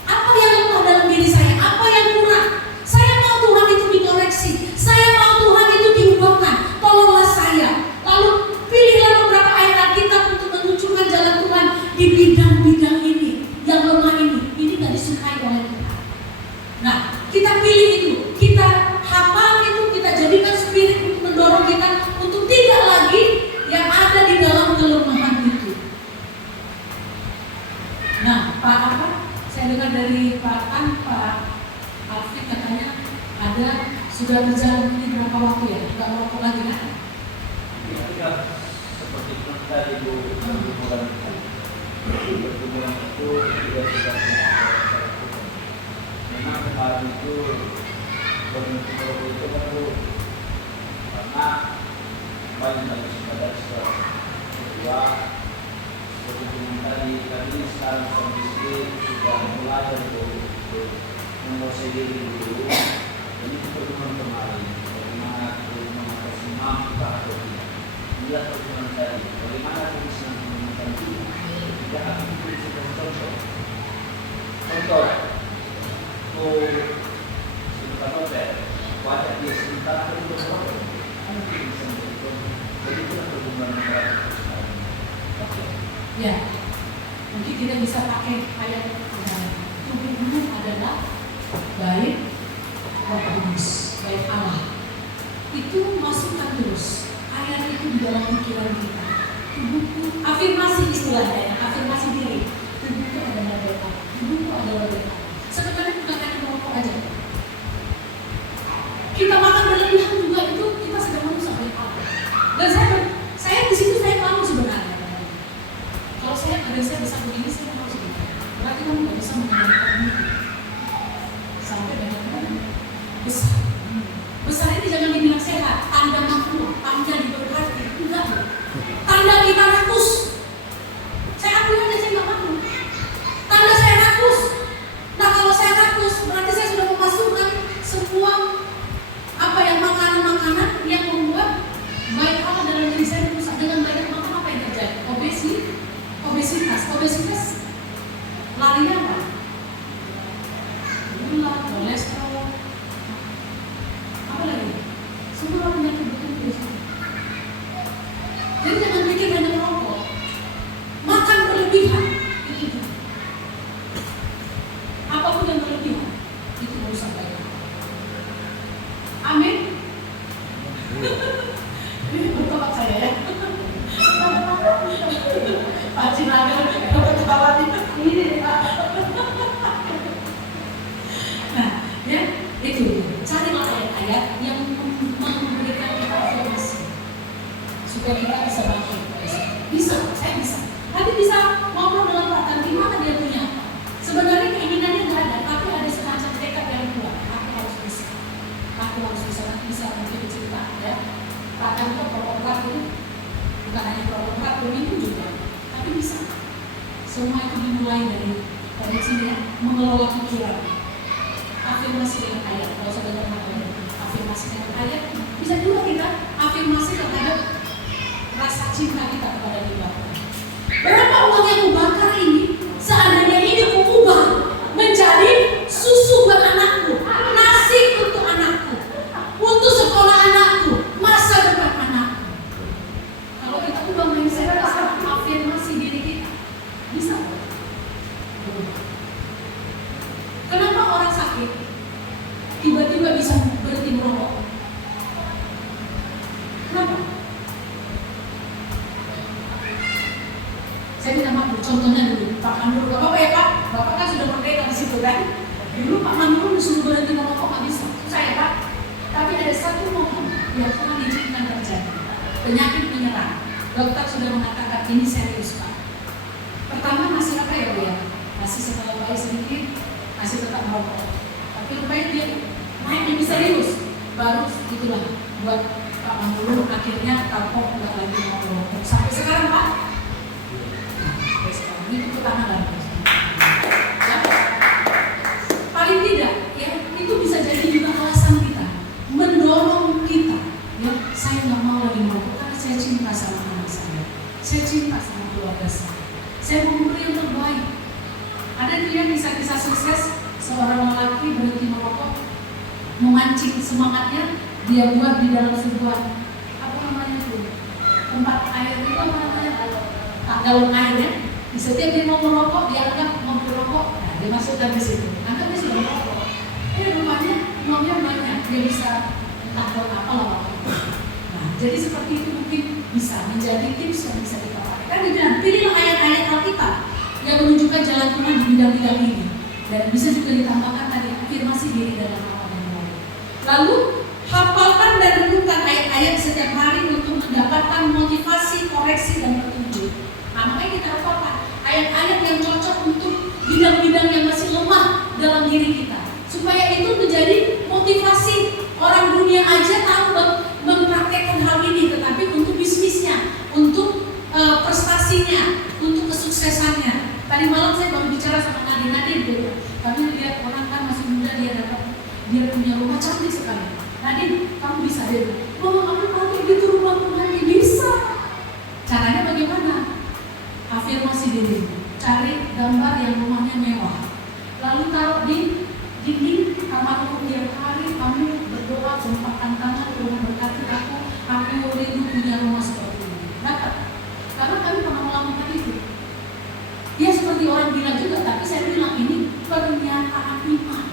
Apa yang lemah dalam diri saya? Apa yang kurang? Saya mau Tuhan itu dikoreksi. Saya mau Tuhan itu diubahkan. Tolonglah saya. Lalu pilihlah beberapa ayat Alkitab untuk menunjukkan jalan Tuhan di bidang-bidang ini. Yang lemah ini. Ini gak disukai oleh Tuhan. Nah, kita pilih itu. Kita hafal itu. Kita jadikan spirit untuk mendorong kita untuk tidak lagi yang ada di dalam kelemahan itu. Nah, Pak apa? Saya dengar dari Pak Alfie katanya ada sudah berjalan ini berapa waktu ya? Enggak merokok lagi kan? Ya, seperti itu tadi Bu bulan pertemuan itu tidak sudah memang kemarin itu berhenti itu kan Bu, karena banyak dari saudara kedua pertemuan tadi sekarang kondisi sudah mulai untuk menguasai diri dulu. Ini pertemuan kemarin bagaimana mengatasi mampu atau tidak. Lihat pertemuan tadi bagaimana aku bisa menemukan diri. Tidak aku beri contoh. Sebentar novel wajah dia sebentar untuk novel. Kan bisa menjadi. Jadi itulah pertemuan kemarin. Oke. Ya, mungkin kita bisa pakai ayat tubuhmu adalah baik Roh Kudus, baik Allah. itu masukkan terus ayat itu di dalam pikiran kita. Tubuhku, afirmasi istilahnya, afirmasi diri. Tubuhku adalah doa, tubuhku adalah doa. Sebenarnya bukan hanya merokok aja. Kita makan berlebihan juga itu kita sedang merusak banyak hal. Dan saya di situ saya malu sebenarnya. Kalau saya bisa begini, saya harus begini. Berarti kamu nggak bisa mengendalikan diri. Sampai banyak orang besar. Besar ini jangan dibilang sehat, tanda makmur, tanda diberkati, enggak. Tanda kita rakus. Saya akui aja saya nggak makmur. Tanda saya rakus. Nah kalau saya rakus, berarti saya sudah memasukkan semua makanan-makanan yang membuat baik apa dalam diri saya rusak. Dengan banyak makan apa yang terjadi? Obesitas larinya apa? Gula, kolesterol, apa lagi? Semua penyakit betul. Jadi jangan pikir hanya merokok, makan berlebihan itu. Apapun yang berlebihan itu merusak banyak. Amin. Ini bertobat saya ya. Pak Cinaga bertobat ini. Nah, ya itu carilah ayat-ayat yang memberikan kita afirmasi supaya kita bisa bangkit. Bisa, saya bisa. Nanti bisa ngobrol dengan Pak Tan, gimana dia punya apa? Sebenarnya keinginannya nggak ada, tapi ada semacam tekad yang kuat. Aku harus bisa nanti bisa mungkin cerita ya. Pak Tan itu perokok itu bukan hanya perokok, pemimpin juga, tapi bisa. Semua itu dimulai dari sini ya, mengelola pikiran. Afirmasi dengan ayat. Kalau sudah dengar afirmasi dengan ayat, bisa juga kita afirmasi terhadap rasa cinta kita kepada diri. Berapa uang yang kubakar ini, seandainya ini kuubah menjadi susu buat anakku, nasi untuk anakku, untuk sekolah anakku, masa depan anakku. Kalau kita ubah mindset kita, afirmasi diri kita, bisa. Kenapa orang sakit tiba-tiba bisa berhenti merokok? Kenapa? Saya minta maaf, contohnya dulu Pak Mandur, gak apa-apa ya Pak, Bapak kan sudah merdeka di situ kan. Dulu Pak Mandur disuruh berhenti merokok nggak bisa, susah ya Pak. Tapi ada satu momen yang pernah diizinkan terjadi, penyakit menyerang. Dokter sudah mengatakan ini serius Pak. Pertama masih apa ya Bu ya? Masih setelah bayi sedikit, masih tetap merokok. Tapi rupanya dia naik lebih serius. Baru itulah buat Pak Mandur akhirnya kapok nggak lagi mau merokok. Sampai sekarang Pak. Itu pertama ya. Paling tidak ya itu bisa jadi juga alasan kita mendorong kita ya, saya nggak mau lagi merokok karena saya cinta sama anak saya cinta sama keluarga saya mau memberi yang terbaik. Ada yang kisah-kisah sukses seorang lelaki berhenti merokok, memancing semangatnya dia buat di dalam sebuah apa namanya itu tempat air itu apa namanya galon air ya. Di setiap dia mau merokok, dia anggap mau merokok, nah dia masukkan di situ. Anggap dia sudah merokok. Rupanya uangnya banyak, dia bisa entah apa lah. Nah, jadi seperti itu mungkin bisa menjadi tips yang bisa kita pakai. Kan dia bilang, pilihlah ayat-ayat Alkitab yang menunjukkan jalan Tuhan di bidang-bidang ini. Dan bisa juga ditambahkan tadi afirmasi diri dalam apa yang lain. Lalu hafalkan dan renungkan ayat-ayat setiap hari untuk mendapatkan motivasi, koreksi dan petunjuk. Nah, makanya kita hafalkan ayat-ayat yang cocok untuk bidang-bidang yang masih lemah dalam diri kita, supaya itu menjadi motivasi. Orang dunia aja tahu mempraktekkan hal ini, tetapi untuk bisnisnya, untuk prestasinya, untuk kesuksesannya. Tadi malam saya baru bicara sama Nadine gitu. Kami lihat orang kan masih muda, dia punya rumah cantik sekali. Nadine, kamu bisa deh. Mama, aku pakai gitu rumahku nanti bisa. Caranya bagaimana? Afirmasi diri, cari gambar yang rumahnya mewah, lalu taruh di dinding kamarmu tiap hari. Kamu berdoa, tempatkan tangan, Tuhan berkati aku rindu punya rumah seperti ini. Dapat, karena kami pernah melakukan itu. Dia seperti orang gila juga, tapi saya bilang ini pernyataan iman.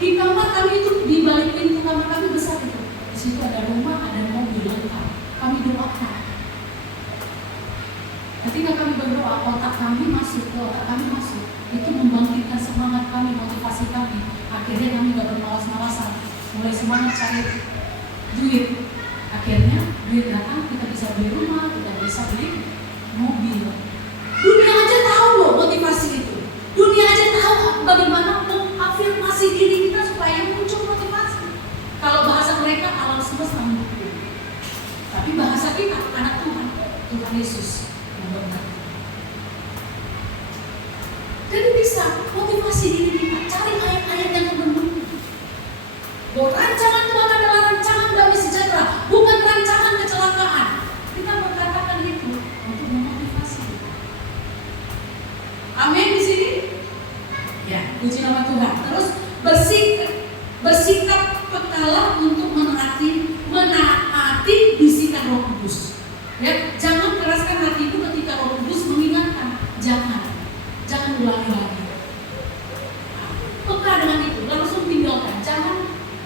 Di kamar kami itu, di balik pintu kamar kami besar itu, situ ada rumah, ada mobil lengkap. Kami doakan. Ketika kami berdoa, otak kami masuk, itu membangkitkan semangat kami, motivasi kami. Akhirnya kami gak bermalas-malasan, mulai semangat cari duit. Akhirnya duit datang, kita bisa beli rumah, kita bisa beli mobil. Dunia aja tahu loh motivasi itu. Dunia aja tahu bagaimana mengafirmasi diri kita supaya muncul motivasi. Kalau bahasa mereka alam semesta mendukung, tapi bahasa kita anak Tuhan, Tuhan Yesus memberkati. Jadi bisa motivasi diri kita, cari ayat-ayat yang mendukung. Bahwa rancangan Tuhan adalah rancangan damai sejahtera, bukan rancangan kecelakaan. Kita berkatakan itu untuk memotivasi kita. Amin di sini. Ya, puji nama Tuhan. Terus bersikap pekalah untuk menaati bisikan Roh Kudus. Ya, jangan keraskan hatimu ketika Roh Kudus mengingatkan. Jangan ulangi lagi. Peka dengan itu, langsung tinggalkan. Jangan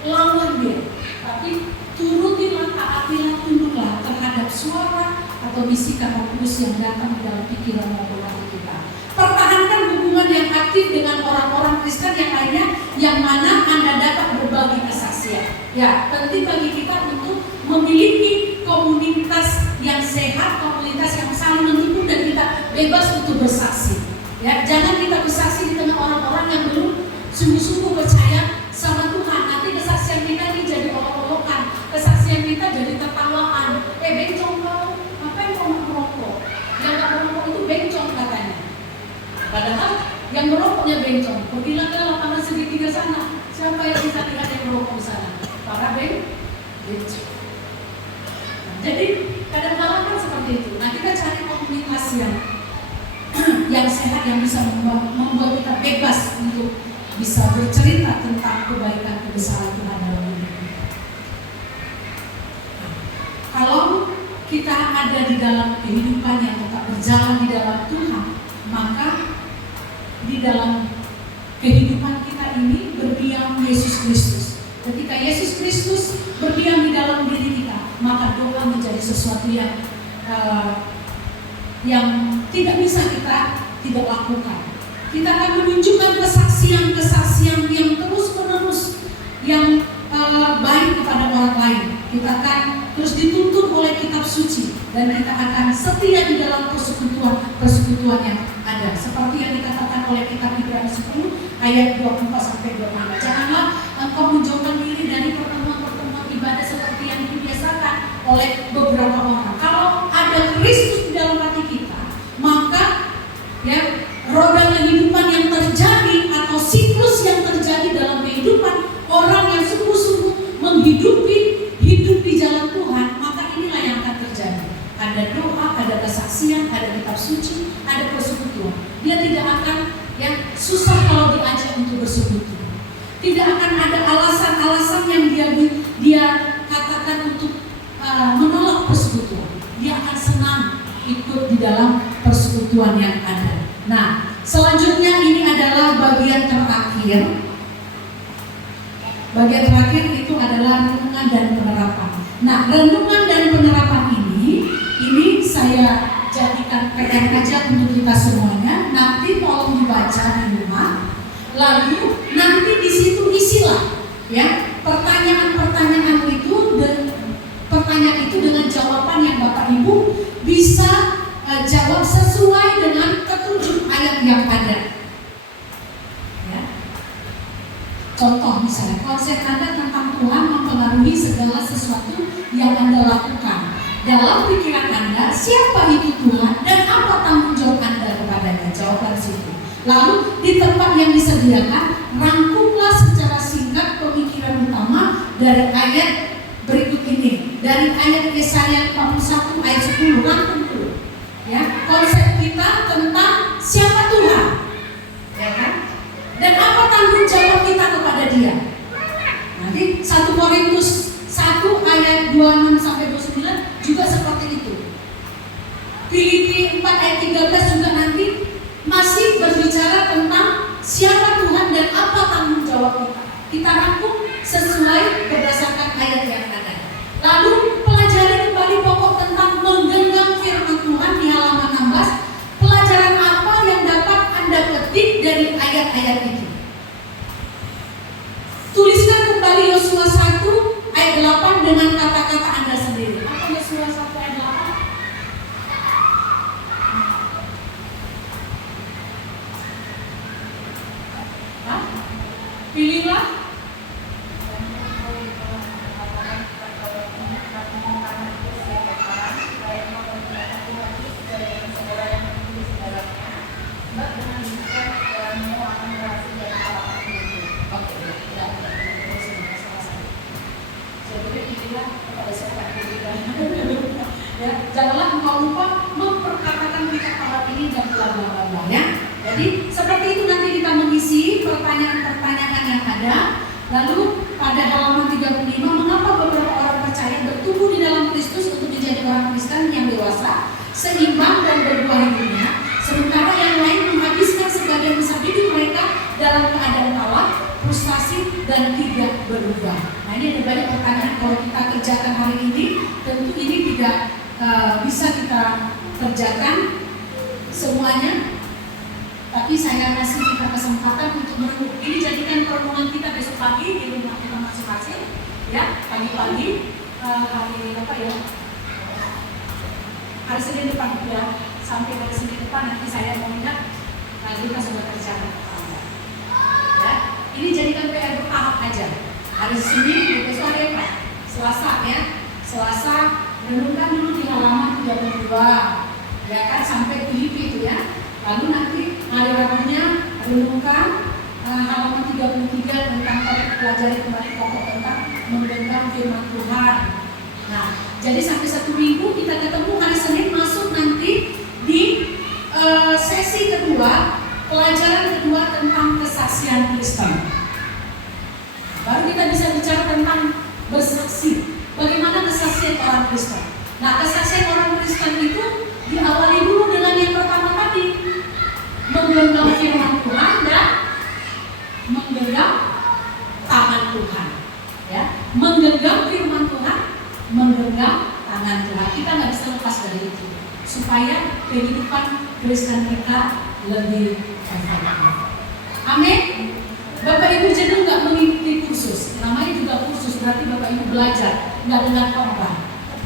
lawan dia, tapi turutilah, taatilah, tunduklah terhadap suara atau bisikan Roh Kudus yang datang di dalam pikiran maupun hati kita. Pertahankan hubungan yang aktif dengan orang-orang Kristen yang lainnya, yang mana Anda dapat berbagi kesaksian. Ya, penting bagi kita untuk memiliki komunitas yang sehat, komunitas yang saling mendukung dan kita bebas untuk bersaksi. Ya, jangan kita bersaksi di tengah orang-orang yang belum sungguh-sungguh percaya sama Tuhan. Nanti kesaksian kita ini jadi olok-olokan, kesaksian kita jadi tertawaan. Bencong kau, ngapain kau merokok? Yang nggak merokok itu bencong katanya. Padahal yang merokoknya bencong. Pergilah ke lapangan segitiga sana. Siapa yang bisa lihat yang merokok di sana? Para bencong. Jadi kadang-kadang kan seperti itu. Nah, kita cari komunitas yang sehat, yang bisa membuat kita bebas untuk bisa bercerita tentang kebaikan kebesaran Tuhan dalam hidup kita. Kalau kita ada di dalam kehidupan yang tetap berjalan di dalam Tuhan, maka di dalam kehidupan kita ini berdiam Yesus Kristus. Ketika Yesus Kristus berdiam di dalam diri kita, maka doa menjadi sesuatu yang tidak bisa kita tidak lakukan. Kita akan menunjukkan kesaksian yang terus-menerus yang baik kepada orang lain. Kita akan terus dituntun oleh kitab suci dan kita akan setia di dalam persekutuan yang ada. Seperti yang dikatakan oleh kitab Ibrani 10 ayat 24-26. Janganlah engkau menjauhkan diri dari pertemuan-pertemuan ibadah seperti yang dibiasakan oleh beberapa orang. Kalau ada Kristus di dalam hati kita, maka ya roda kehidupan yang terjadi atau siklus yang terjadi dalam kehidupan orang yang sungguh-sungguh menghidupi hidup di jalan Tuhan, maka inilah yang akan terjadi. Ada doa, ada kesaksian, ada kitab suci, ada persekutuan. Dia tidak akan susah kalau diajak untuk bersekutu. Tidak akan ada alasan-alasan yang dia katakan untuk menolak persekutuan. Dia akan senang ikut di dalam persekutuan yang ada. Nah, selanjutnya ini adalah bagian terakhir. Bagian terakhir itu adalah renungan dan penerapan. Nah, renungan dan penerapan ini saya jadikan PR aja untuk kita semuanya. Nanti tolong dibaca di rumah. Lalu nanti di situ isilah ya pertanyaan-pertanyaan itu dan pertanyaan itu dengan jawaban yang Bapak Ibu bisa jawab sesuai dengan ketujuh ayat yang ada. Ya. Contoh misalnya, konsep Anda tentang Tuhan mempengaruhi segala sesuatu yang Anda lakukan. Dalam pikiran Anda, siapa itu Tuhan dan apa tanggung jawab Anda kepadanya? Jawaban situ. Lalu di tempat yang disediakan, rangkumlah secara singkat pemikiran utama dari ayat berikut ini. Dari ayat Yesaya 41 ayat 10, rangkum dulu. Ya, konsep kita tentang siapa Tuhan, ya kan? Dan apa tanggung jawab kita kepada Dia. Nanti 1 Korintus 1 ayat 26-29 juga seperti itu. Filipi 4 ayat 13 juga nanti masih berbicara tentang siapa Tuhan dan apa tanggung jawab kita. Kita rangkum sesuai berdasarkan ayat yang ada. Alhamdulillah kepada saya ya, janganlah engkau lupa memperkatakan kata ini dan bla bla bla bla ya. Jadi seperti itu nanti kita mengisi pertanyaan-pertanyaan yang ada. Lalu pada halaman 35, mengapa beberapa orang percaya bertumbuh di dalam Kristus untuk menjadi orang Kristen yang dewasa, seimbang dan berbuah hidupnya, sementara yang lain menghabiskan sebagian besar hidup mereka dalam keadaan kalah, frustasi dan tidak berubah. Nah, ini ada banyak pertanyaan kalau kita kerjakan hari ini, tentu ini tidak bisa kita kerjakan semuanya. Tapi saya kasih kita kesempatan untuk merenung. Ini jadikan perenungan kita besok pagi di rumah kita masing-masing, ya, pagi-pagi hari apa ya? Hari Senin depan ya, sampai hari Senin depan nanti saya mau lihat kita sudah kerjakan ya. Ini jadikan PR bertahap aja. Hari Senin, besok hari apa? Selasa ya. Selasa renungkan dulu di halaman 32 ya kan, sampai Filipi itu ya. Lalu nanti hari Rabunya renungkan halaman 33 tentang pelajari kembali pokok tentang menggenggam firman Tuhan. Nah, jadi sampai 1 minggu kita ketemu hari Senin, masuk nanti di sesi kedua, pelajaran kedua tentang kesaksian Kristen. Baru kita bisa bicara tentang bersaksi. Bagaimana kesaksian orang Kristen? Nah, kesaksian orang Kristen itu diawali dulu dengan yang pertama tadi, menggenggam firman Tuhan dan menggenggam tangan Tuhan. Ya, menggenggam firman Tuhan, menggenggam tangan Tuhan. Kita nggak bisa lepas dari itu, supaya kehidupan Kristen kita lebih efektif. Amin. Bapak Ibu jenuh nggak mengikuti kursus? Namanya juga kursus, berarti Bapak Ibu belajar, nggak dengan khotbah.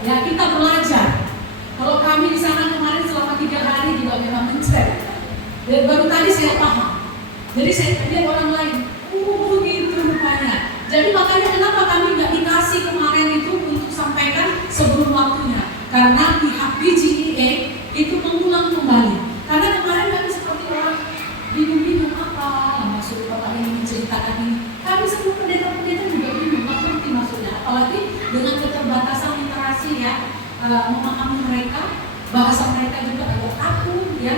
Ya, kita belajar. Kalau kami di sana kemarin selama 3 hari juga memang mencari. Dan baru tadi saya paham. Jadi saya lihat orang lain, begitu rupanya. Jadi makanya kenapa kami nggak dikasih kemarin itu untuk sampaikan sebelum waktunya? Karena pihak BGEA itu mengulang kembali. Karena kemarin kami seperti orang bingung-bingung apa maksud Bapak ini menceritakan ini. Kami semua pendeta-pendeta juga bingung, nggak ngerti maksudnya. Apalagi dengan keterbatasan literasi ya, memahami mereka, bahasa mereka juga agak kaku ya.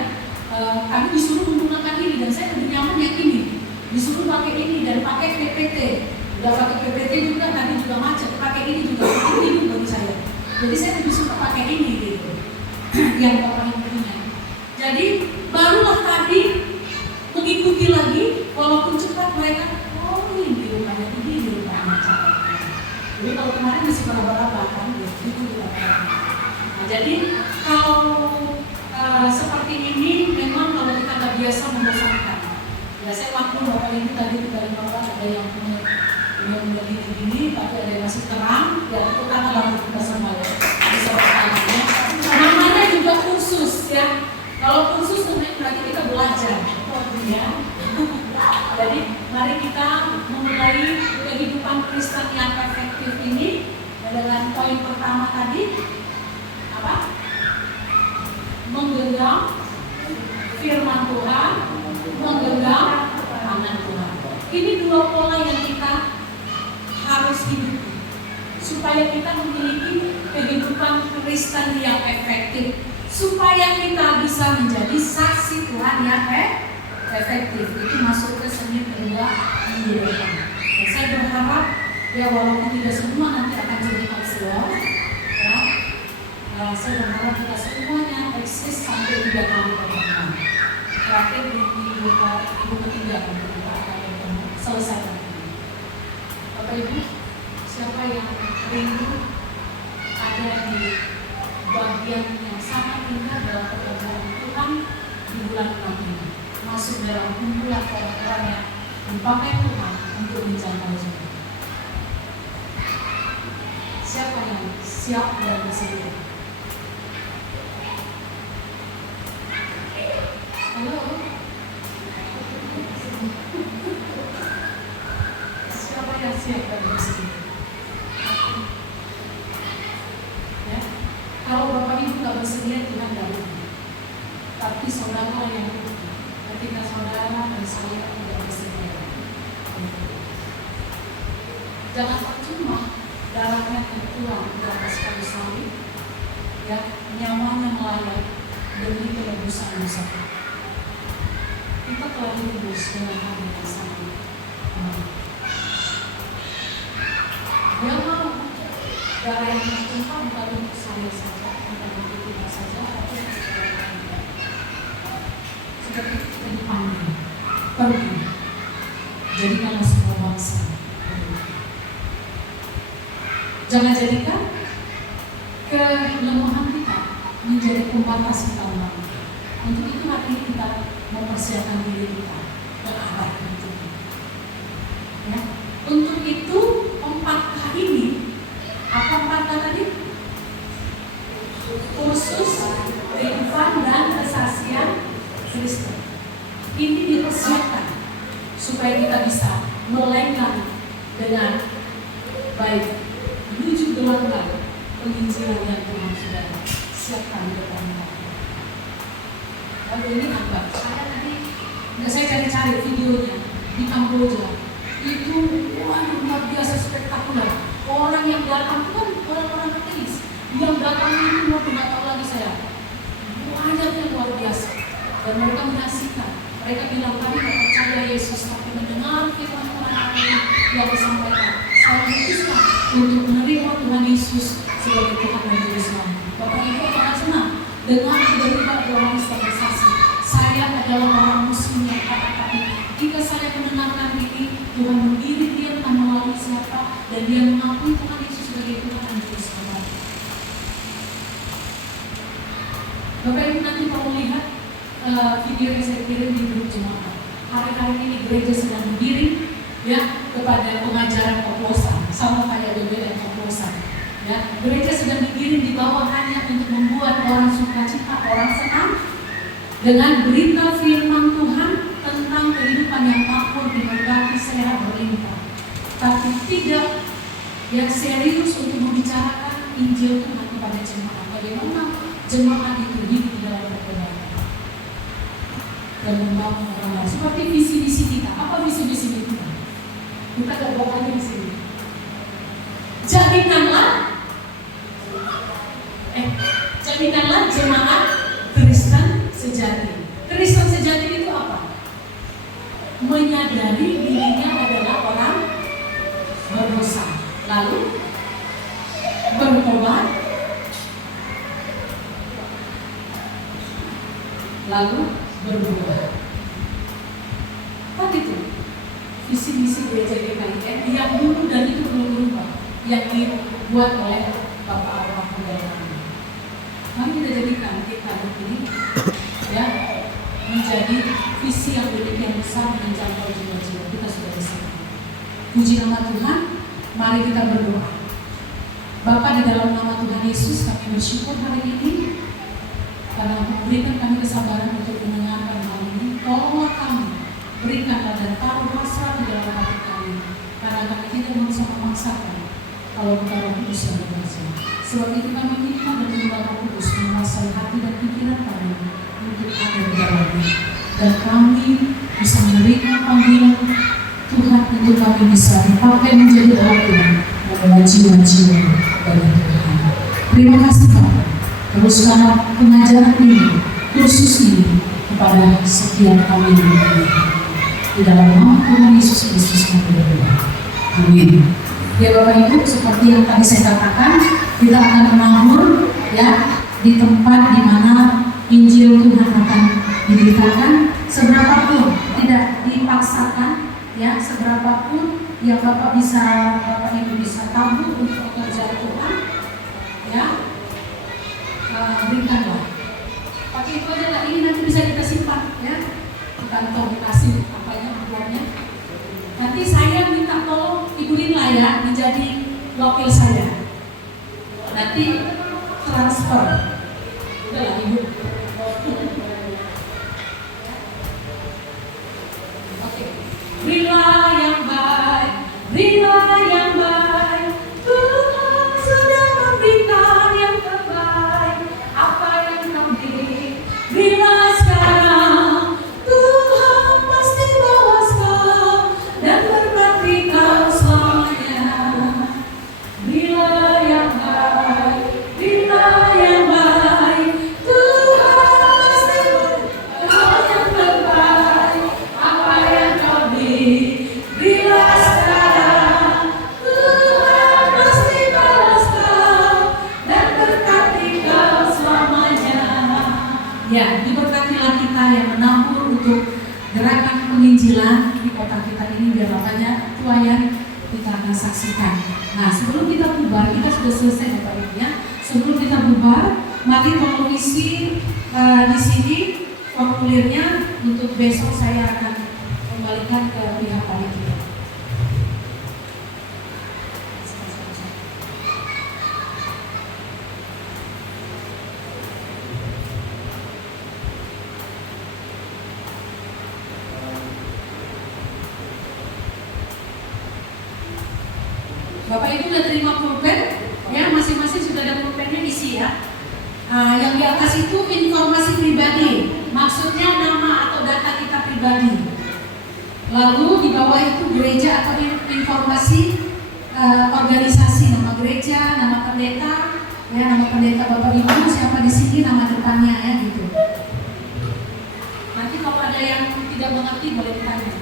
Kami disuruh menggunakan ini dan saya lebih nyaman yang ini. Disuruh pakai ini dan pakai PPT. Udah pakai PPT juga, tadi juga macet. Pakai ini juga, itu bingung bagi saya. Jadi saya lebih suka pakai ini gitu. Yang Bapak yang punya. Jadi barulah tadi mengikuti lagi, walaupun cepat mereka, oh ini rupanya begini rupanya caranya. Jadi kalau kemarin masih berabah-abah kan, itu berabah-abah. Nah, jadi kalau seperti ini memang kalau kita nggak biasa membosankan. Ya saya maklum Bapak Ibu tadi dari bawah ada yang punya begini, tapi ada yang masih terang. Ya itu kan dalam kita semua ya. Bisa bertanya. Namanya juga kursus ya. Kalau kursus berarti kita belajar. Ya. Jadi mari kita memulai kehidupan Kristen yang efektif ini dengan poin pertama tadi apa? Menggenggam firman Tuhan, menggenggam tangan Tuhan. Ini 2 pola yang kita harus hidupi supaya kita memiliki kehidupan Kristen yang efektif, supaya kita bisa menjadi saksi Tuhan yang efektif. Itu masuk ke Senin kedua minggu depan. Dan saya berharap ya walaupun tidak semua nanti akan jadi konselor, ya, saya berharap kita semuanya eksis sampai 3 kali pertemuan. Terakhir di minggu ketiga kita akan bertemu selesai nanti. Bapak Ibu, siapa yang rindu ada di bagian yang sangat indah dalam pekerjaan Tuhan di bulan ini, masuk dalam kumpulan orang-orang yang dipakai Tuhan untuk menjangkau jiwa. Siapa yang siap dan bersedia? Halo? Siapa yang siap dan bersedia? Ya, kalau Bapak Ibu nggak bersedia, Tuhan nggak rugi. Tapi saudara yang rugi ketika saudara dan saya tidak bersedia. Jangan percuma darahnya tertuang di atas kayu salib, ya, nyawanya melayang demi penebusan dosa. Kita telah ditebus dengan harga yang sangat mahal. Dia mau darah yang tertumpah bukan untuk saya saja, bukan untuk kita saja, tapi untuk seluruh kita. Seperti kehidupannya, pergi, jadikanlah semua bangsa. Jangan jadikan kelemahan kita menjadi pembatas kita melalui. Untuk itu hari ini kita mempersiapkan diri kita ke arah itu. Ya. Untuk itu 4K ini, apa 4K tadi? Kursus, kehidupan dan kesaksian Kristen. Ini dipersiapkan supaya kita bisa melenggang dengan baik menuju gelanggang penginjilan yang Tuhan sudah siapkan di depan kita. Lalu ini apa? Saya cari-cari videonya di Kamboja. Itu luar biasa spektakuler. Orang yang datang itu kan orang-orang ateis. Yang datang itu tidak tahu lagi saya. Banyaknya luar biasa. Dan mereka menyaksikan. Mereka bilang kami tidak percaya Yesus, tapi mendengar firman Tuhan yang disampaikan. Saya memutuskan untuk menerima Tuhan Yesus sebagai Tuhan dan Juru Selamat. Bapak Ibu akan senang dengan tiba-tiba orang bersaksi. Saya adalah orang Muslim yang tapi jika saya menenangkan diri, Tuhan mengirim dia entah melalui siapa, dan dia mengakui Tuhan Yesus sebagai Tuhan dan Juru Selamat. Bapak Ibu nanti mau lihat video yang saya kirim di grup jemaat. Hari-hari ini gereja sedang berdiri, ya, kepada pengajaran oplosan, sama kayak BB dan oplosan. Ya, gereja sedang dikirim di bawah hanya untuk membuat orang sukacita, orang senang dengan berita firman Tuhan tentang kehidupan yang makmur, diberkati, sehat, berlimpah. Tapi tidak yang serius untuk membicarakan Injil Tuhan kepada jemaat. Bagaimana jemaat itu hidup di dalam perkembangan dan membangun orang lain. Seperti visi-visi kita. Apa visi-visi kita? Kita gak bawa di sini. Jadikanlah jemaat Kristen sejati. Kristen sejati itu apa? Menyadari dirinya adalah orang berdosa, lalu bertobat, lalu berubah. Kan itu visi-misi gereja GKIN yang dulu dan itu belum berubah, yang dibuat oleh Bapak Arwah Pendeta. Mari kita jadikan kita ini ya menjadi visi yang demikian besar menjangkau jiwa-jiwa kita sudah bisa. Puji nama Tuhan, mari kita berdoa. Bapa, di dalam nama Tuhan Yesus kami bersyukur hari ini karena memberikan kami kesabaran untuk mendengarkan hal ini. Tolonglah kami, berikanlah dan taruh hasrat di dalam hati kami, karena kami tidak bisa memaksakan kalau bukan Roh Kudus yang bekerja. Sebab itu kami minta dan menyembah Roh Kudus menguasai hati dan pikiran kami untuk ada di dalamnya, dan kami bisa menerima panggilan Tuhan untuk kami bisa dipakai menjadi orang Tuhan membawa jiwa-jiwa dari Tuhan. Terima kasih Bapak. Teruskanlah pengajaran ini, kursus ini kepada setiap kami di dalam nama Tuhan Yesus Kristus kami berdoa. Amin. Ya Bapak Ibu, seperti yang tadi saya katakan, kita akan menabur ya di tempat di mana Injil Tuhan akan diberitakan. Seberapapun tidak dipaksakan, ya seberapapun yang Bapak Ibu bisa tabur untuk pekerjaan Tuhan, ya berikanlah. Pakai itu aja lah, ini nanti bisa kita simpan ya di kantong, kasih apanya amplopnya. Nanti saya minta tolong Ibu Lina ya menjadi wakil saya. Nanti transfer. Udahlah Ibu. Oke. Berilah yang baik, berilah yang baik. Tuhan sudah memberikan yang terbaik. Apa yang kami berilah sekarang. Tuhan pasti bawaskan dan berbakti kau selamanya. Berilah saksikan. Nah, sebelum kita bubar, kita sudah selesai Bapak Ibu ya. Sebelum kita bubar, mari tolong isi di sini formulirnya. Untuk besok saya akan kembalikan ke pihak panitia. Bapak Ibu sudah terima pulpen? Ya, masing-masing sudah ada pulpennya, isi ya. Yang di atas itu informasi pribadi, maksudnya nama atau data kita pribadi. Lalu di bawah itu gereja atau informasi organisasi, nama gereja, nama pendeta, ya nama pendeta Bapak Ibu, siapa di sini, nama depannya ya gitu. Nanti kalau ada yang tidak mengerti boleh ditanya.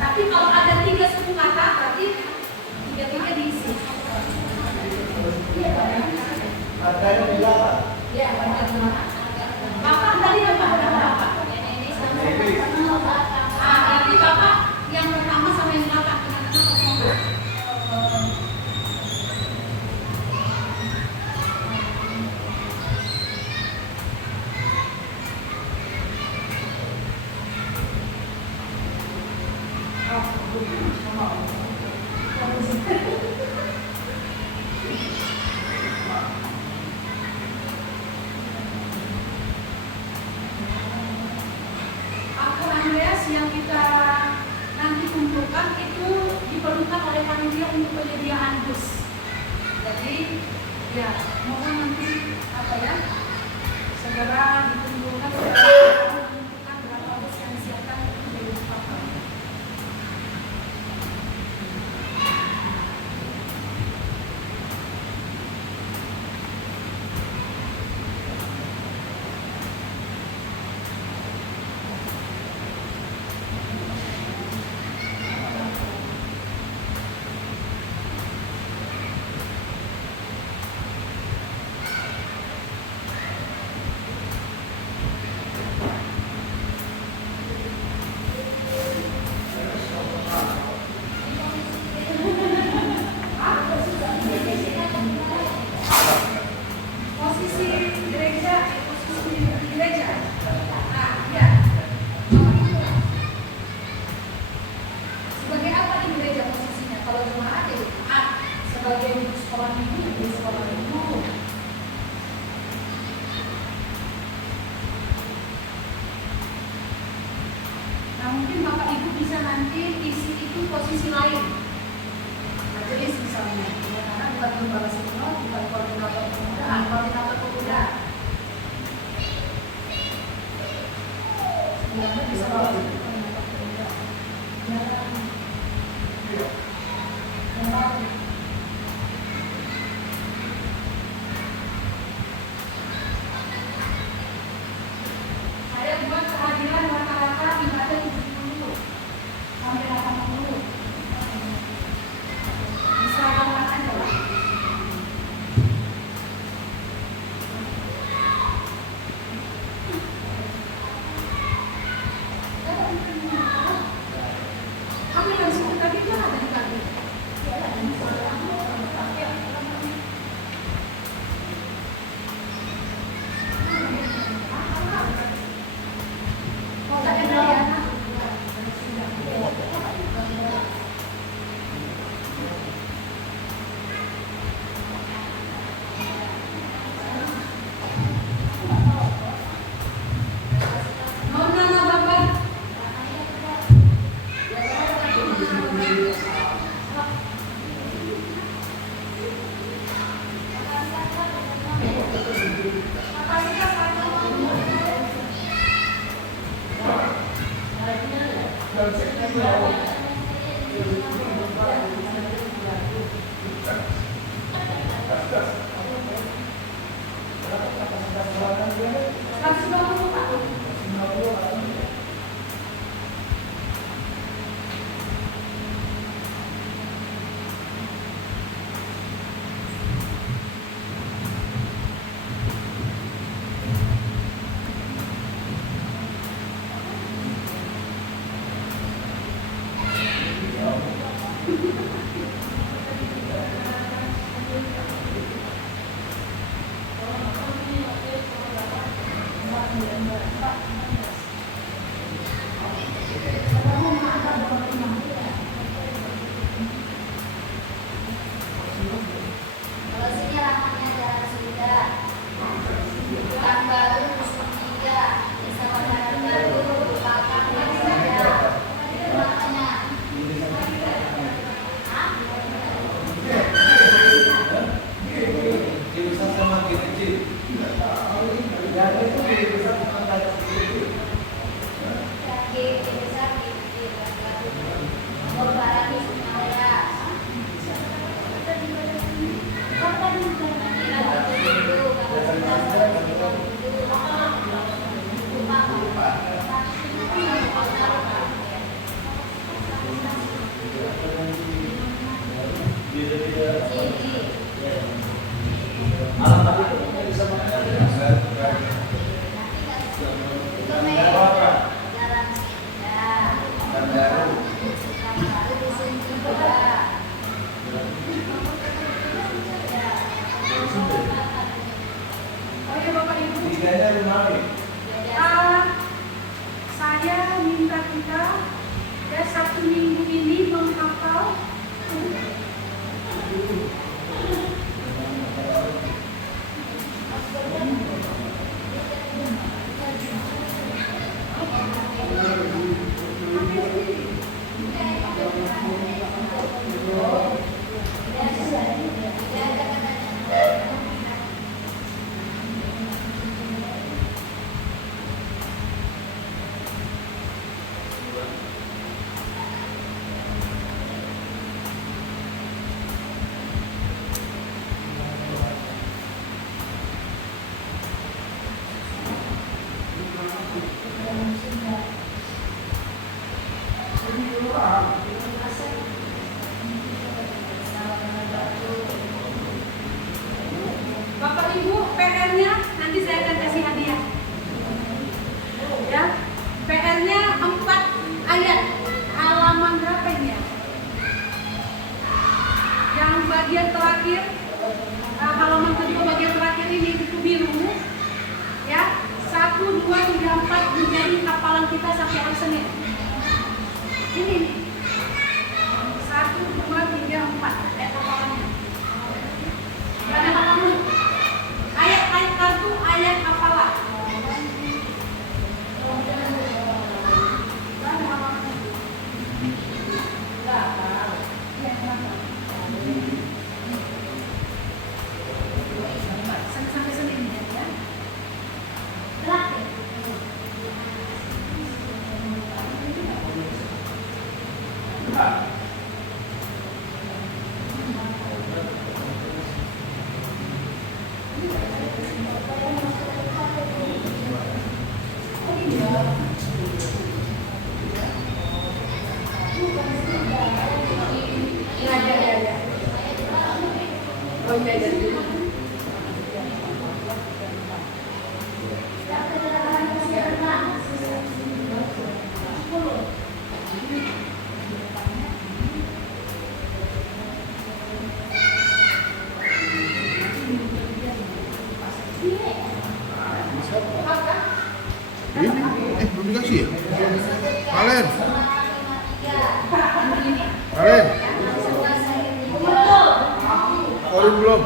Tapi kalau ada 3 suku kata, berarti 3-3 diisi. Harganya di belakang. Iya, banyak banget. Bapak tadi apa? Nanti Bapak yang pertama sama yang belakang, tengah-tengah kosong. Akun Andreas yang kita nanti kumpulkan itu diperlukan oleh panitia untuk penyediaan bus. Jadi ya mohon nanti segera dikumpulkan menentukan berapa bus yang disiapkan untuk dilakukan. Mungkin Bapak Ibu bisa nanti isi itu posisi lain, majelis misalnya, ya, karena bukan lembaga senior, bukan koordinator pemuda. Sebenarnya bisa bawa koordinator pemuda. Saya buat kehadiran rata-rata tidak ada 70 sampai 80. Bisa gampang aja lah. Kalau sini alamatnya Jalan Sunda, Gang Baru, Dusun 3, Desa Bandaran Baru, Belakang Gang Sunda. Alamatnya. Hah? Jurusan sama Gereji. Yang itu di besar sama kayak sedikit. G, Desa G, Gang Baru. Nomor Barat di Sumatera. Alamat itu bisa mengenai Oke Bapak Ibu, tiganya di mana? saya minta kita ya 1 minggu ini menghafal Bapak Ibu, PR-nya nanti saya akan kasih hadiah. Ya, PR-nya 4 ayat. Halaman berapa ini ya? Yang bagian terakhir, halaman kedua bagian terakhir ini buku biru. Ya, 1, 2, 3, 4 menjadi hafalan kita sampai hari Senin. Ini nih. 1, 2, 3, 4 ayat hafalannya. Gak ada halaman. Ayat-ayat kartu, ayat hafalan. Gak ada halaman. Gak tahu. Iya, kenapa? Sampai Senin ya. Terakhir. Ini, belum dikasih ya? Kalian? Kalian? Kalian belum?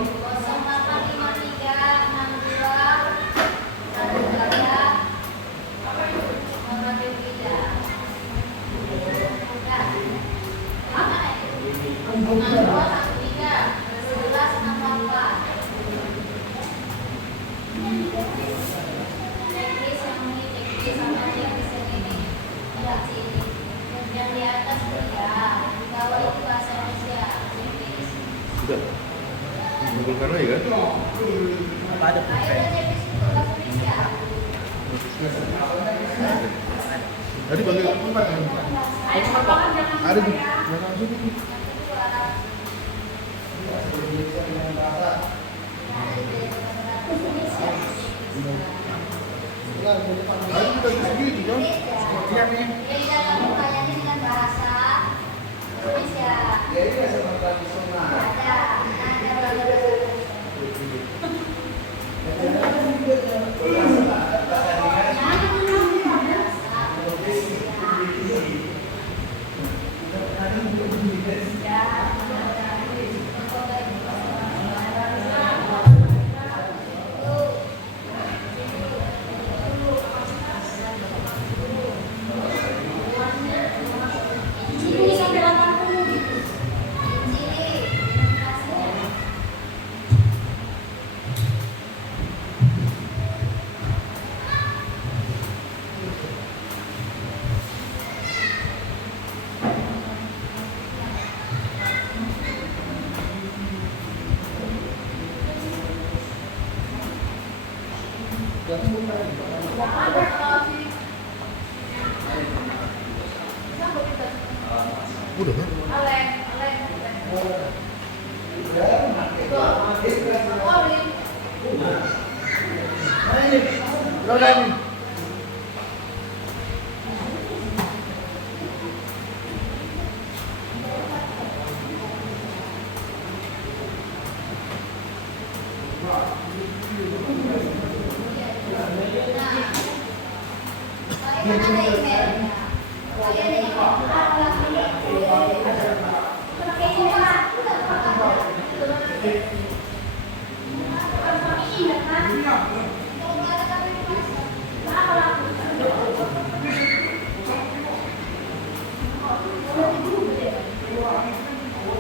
Yang di atas pria, di bawah itu bahasa Indonesia. Inggris. Sudah. Mengumpulkan lagi kan? Apa ada Ayo udah jadi itu bahasa Indonesia. Tadi bagi tempat kan? Ayo potongan jangan Ada di ya. belakang sini. Yang kedua, Indonesia. Tadi kita segitu kan? Siap nih. Yang dalam pertanyaannya dengan bahasa Indonesia. Jadi bahasa tradisional. Ada bahasa Ini sampai 80 gitu. Ada kalau si siapa kita? Udah kan? Alen. Olin. Udah nih. Bagaimana ada email?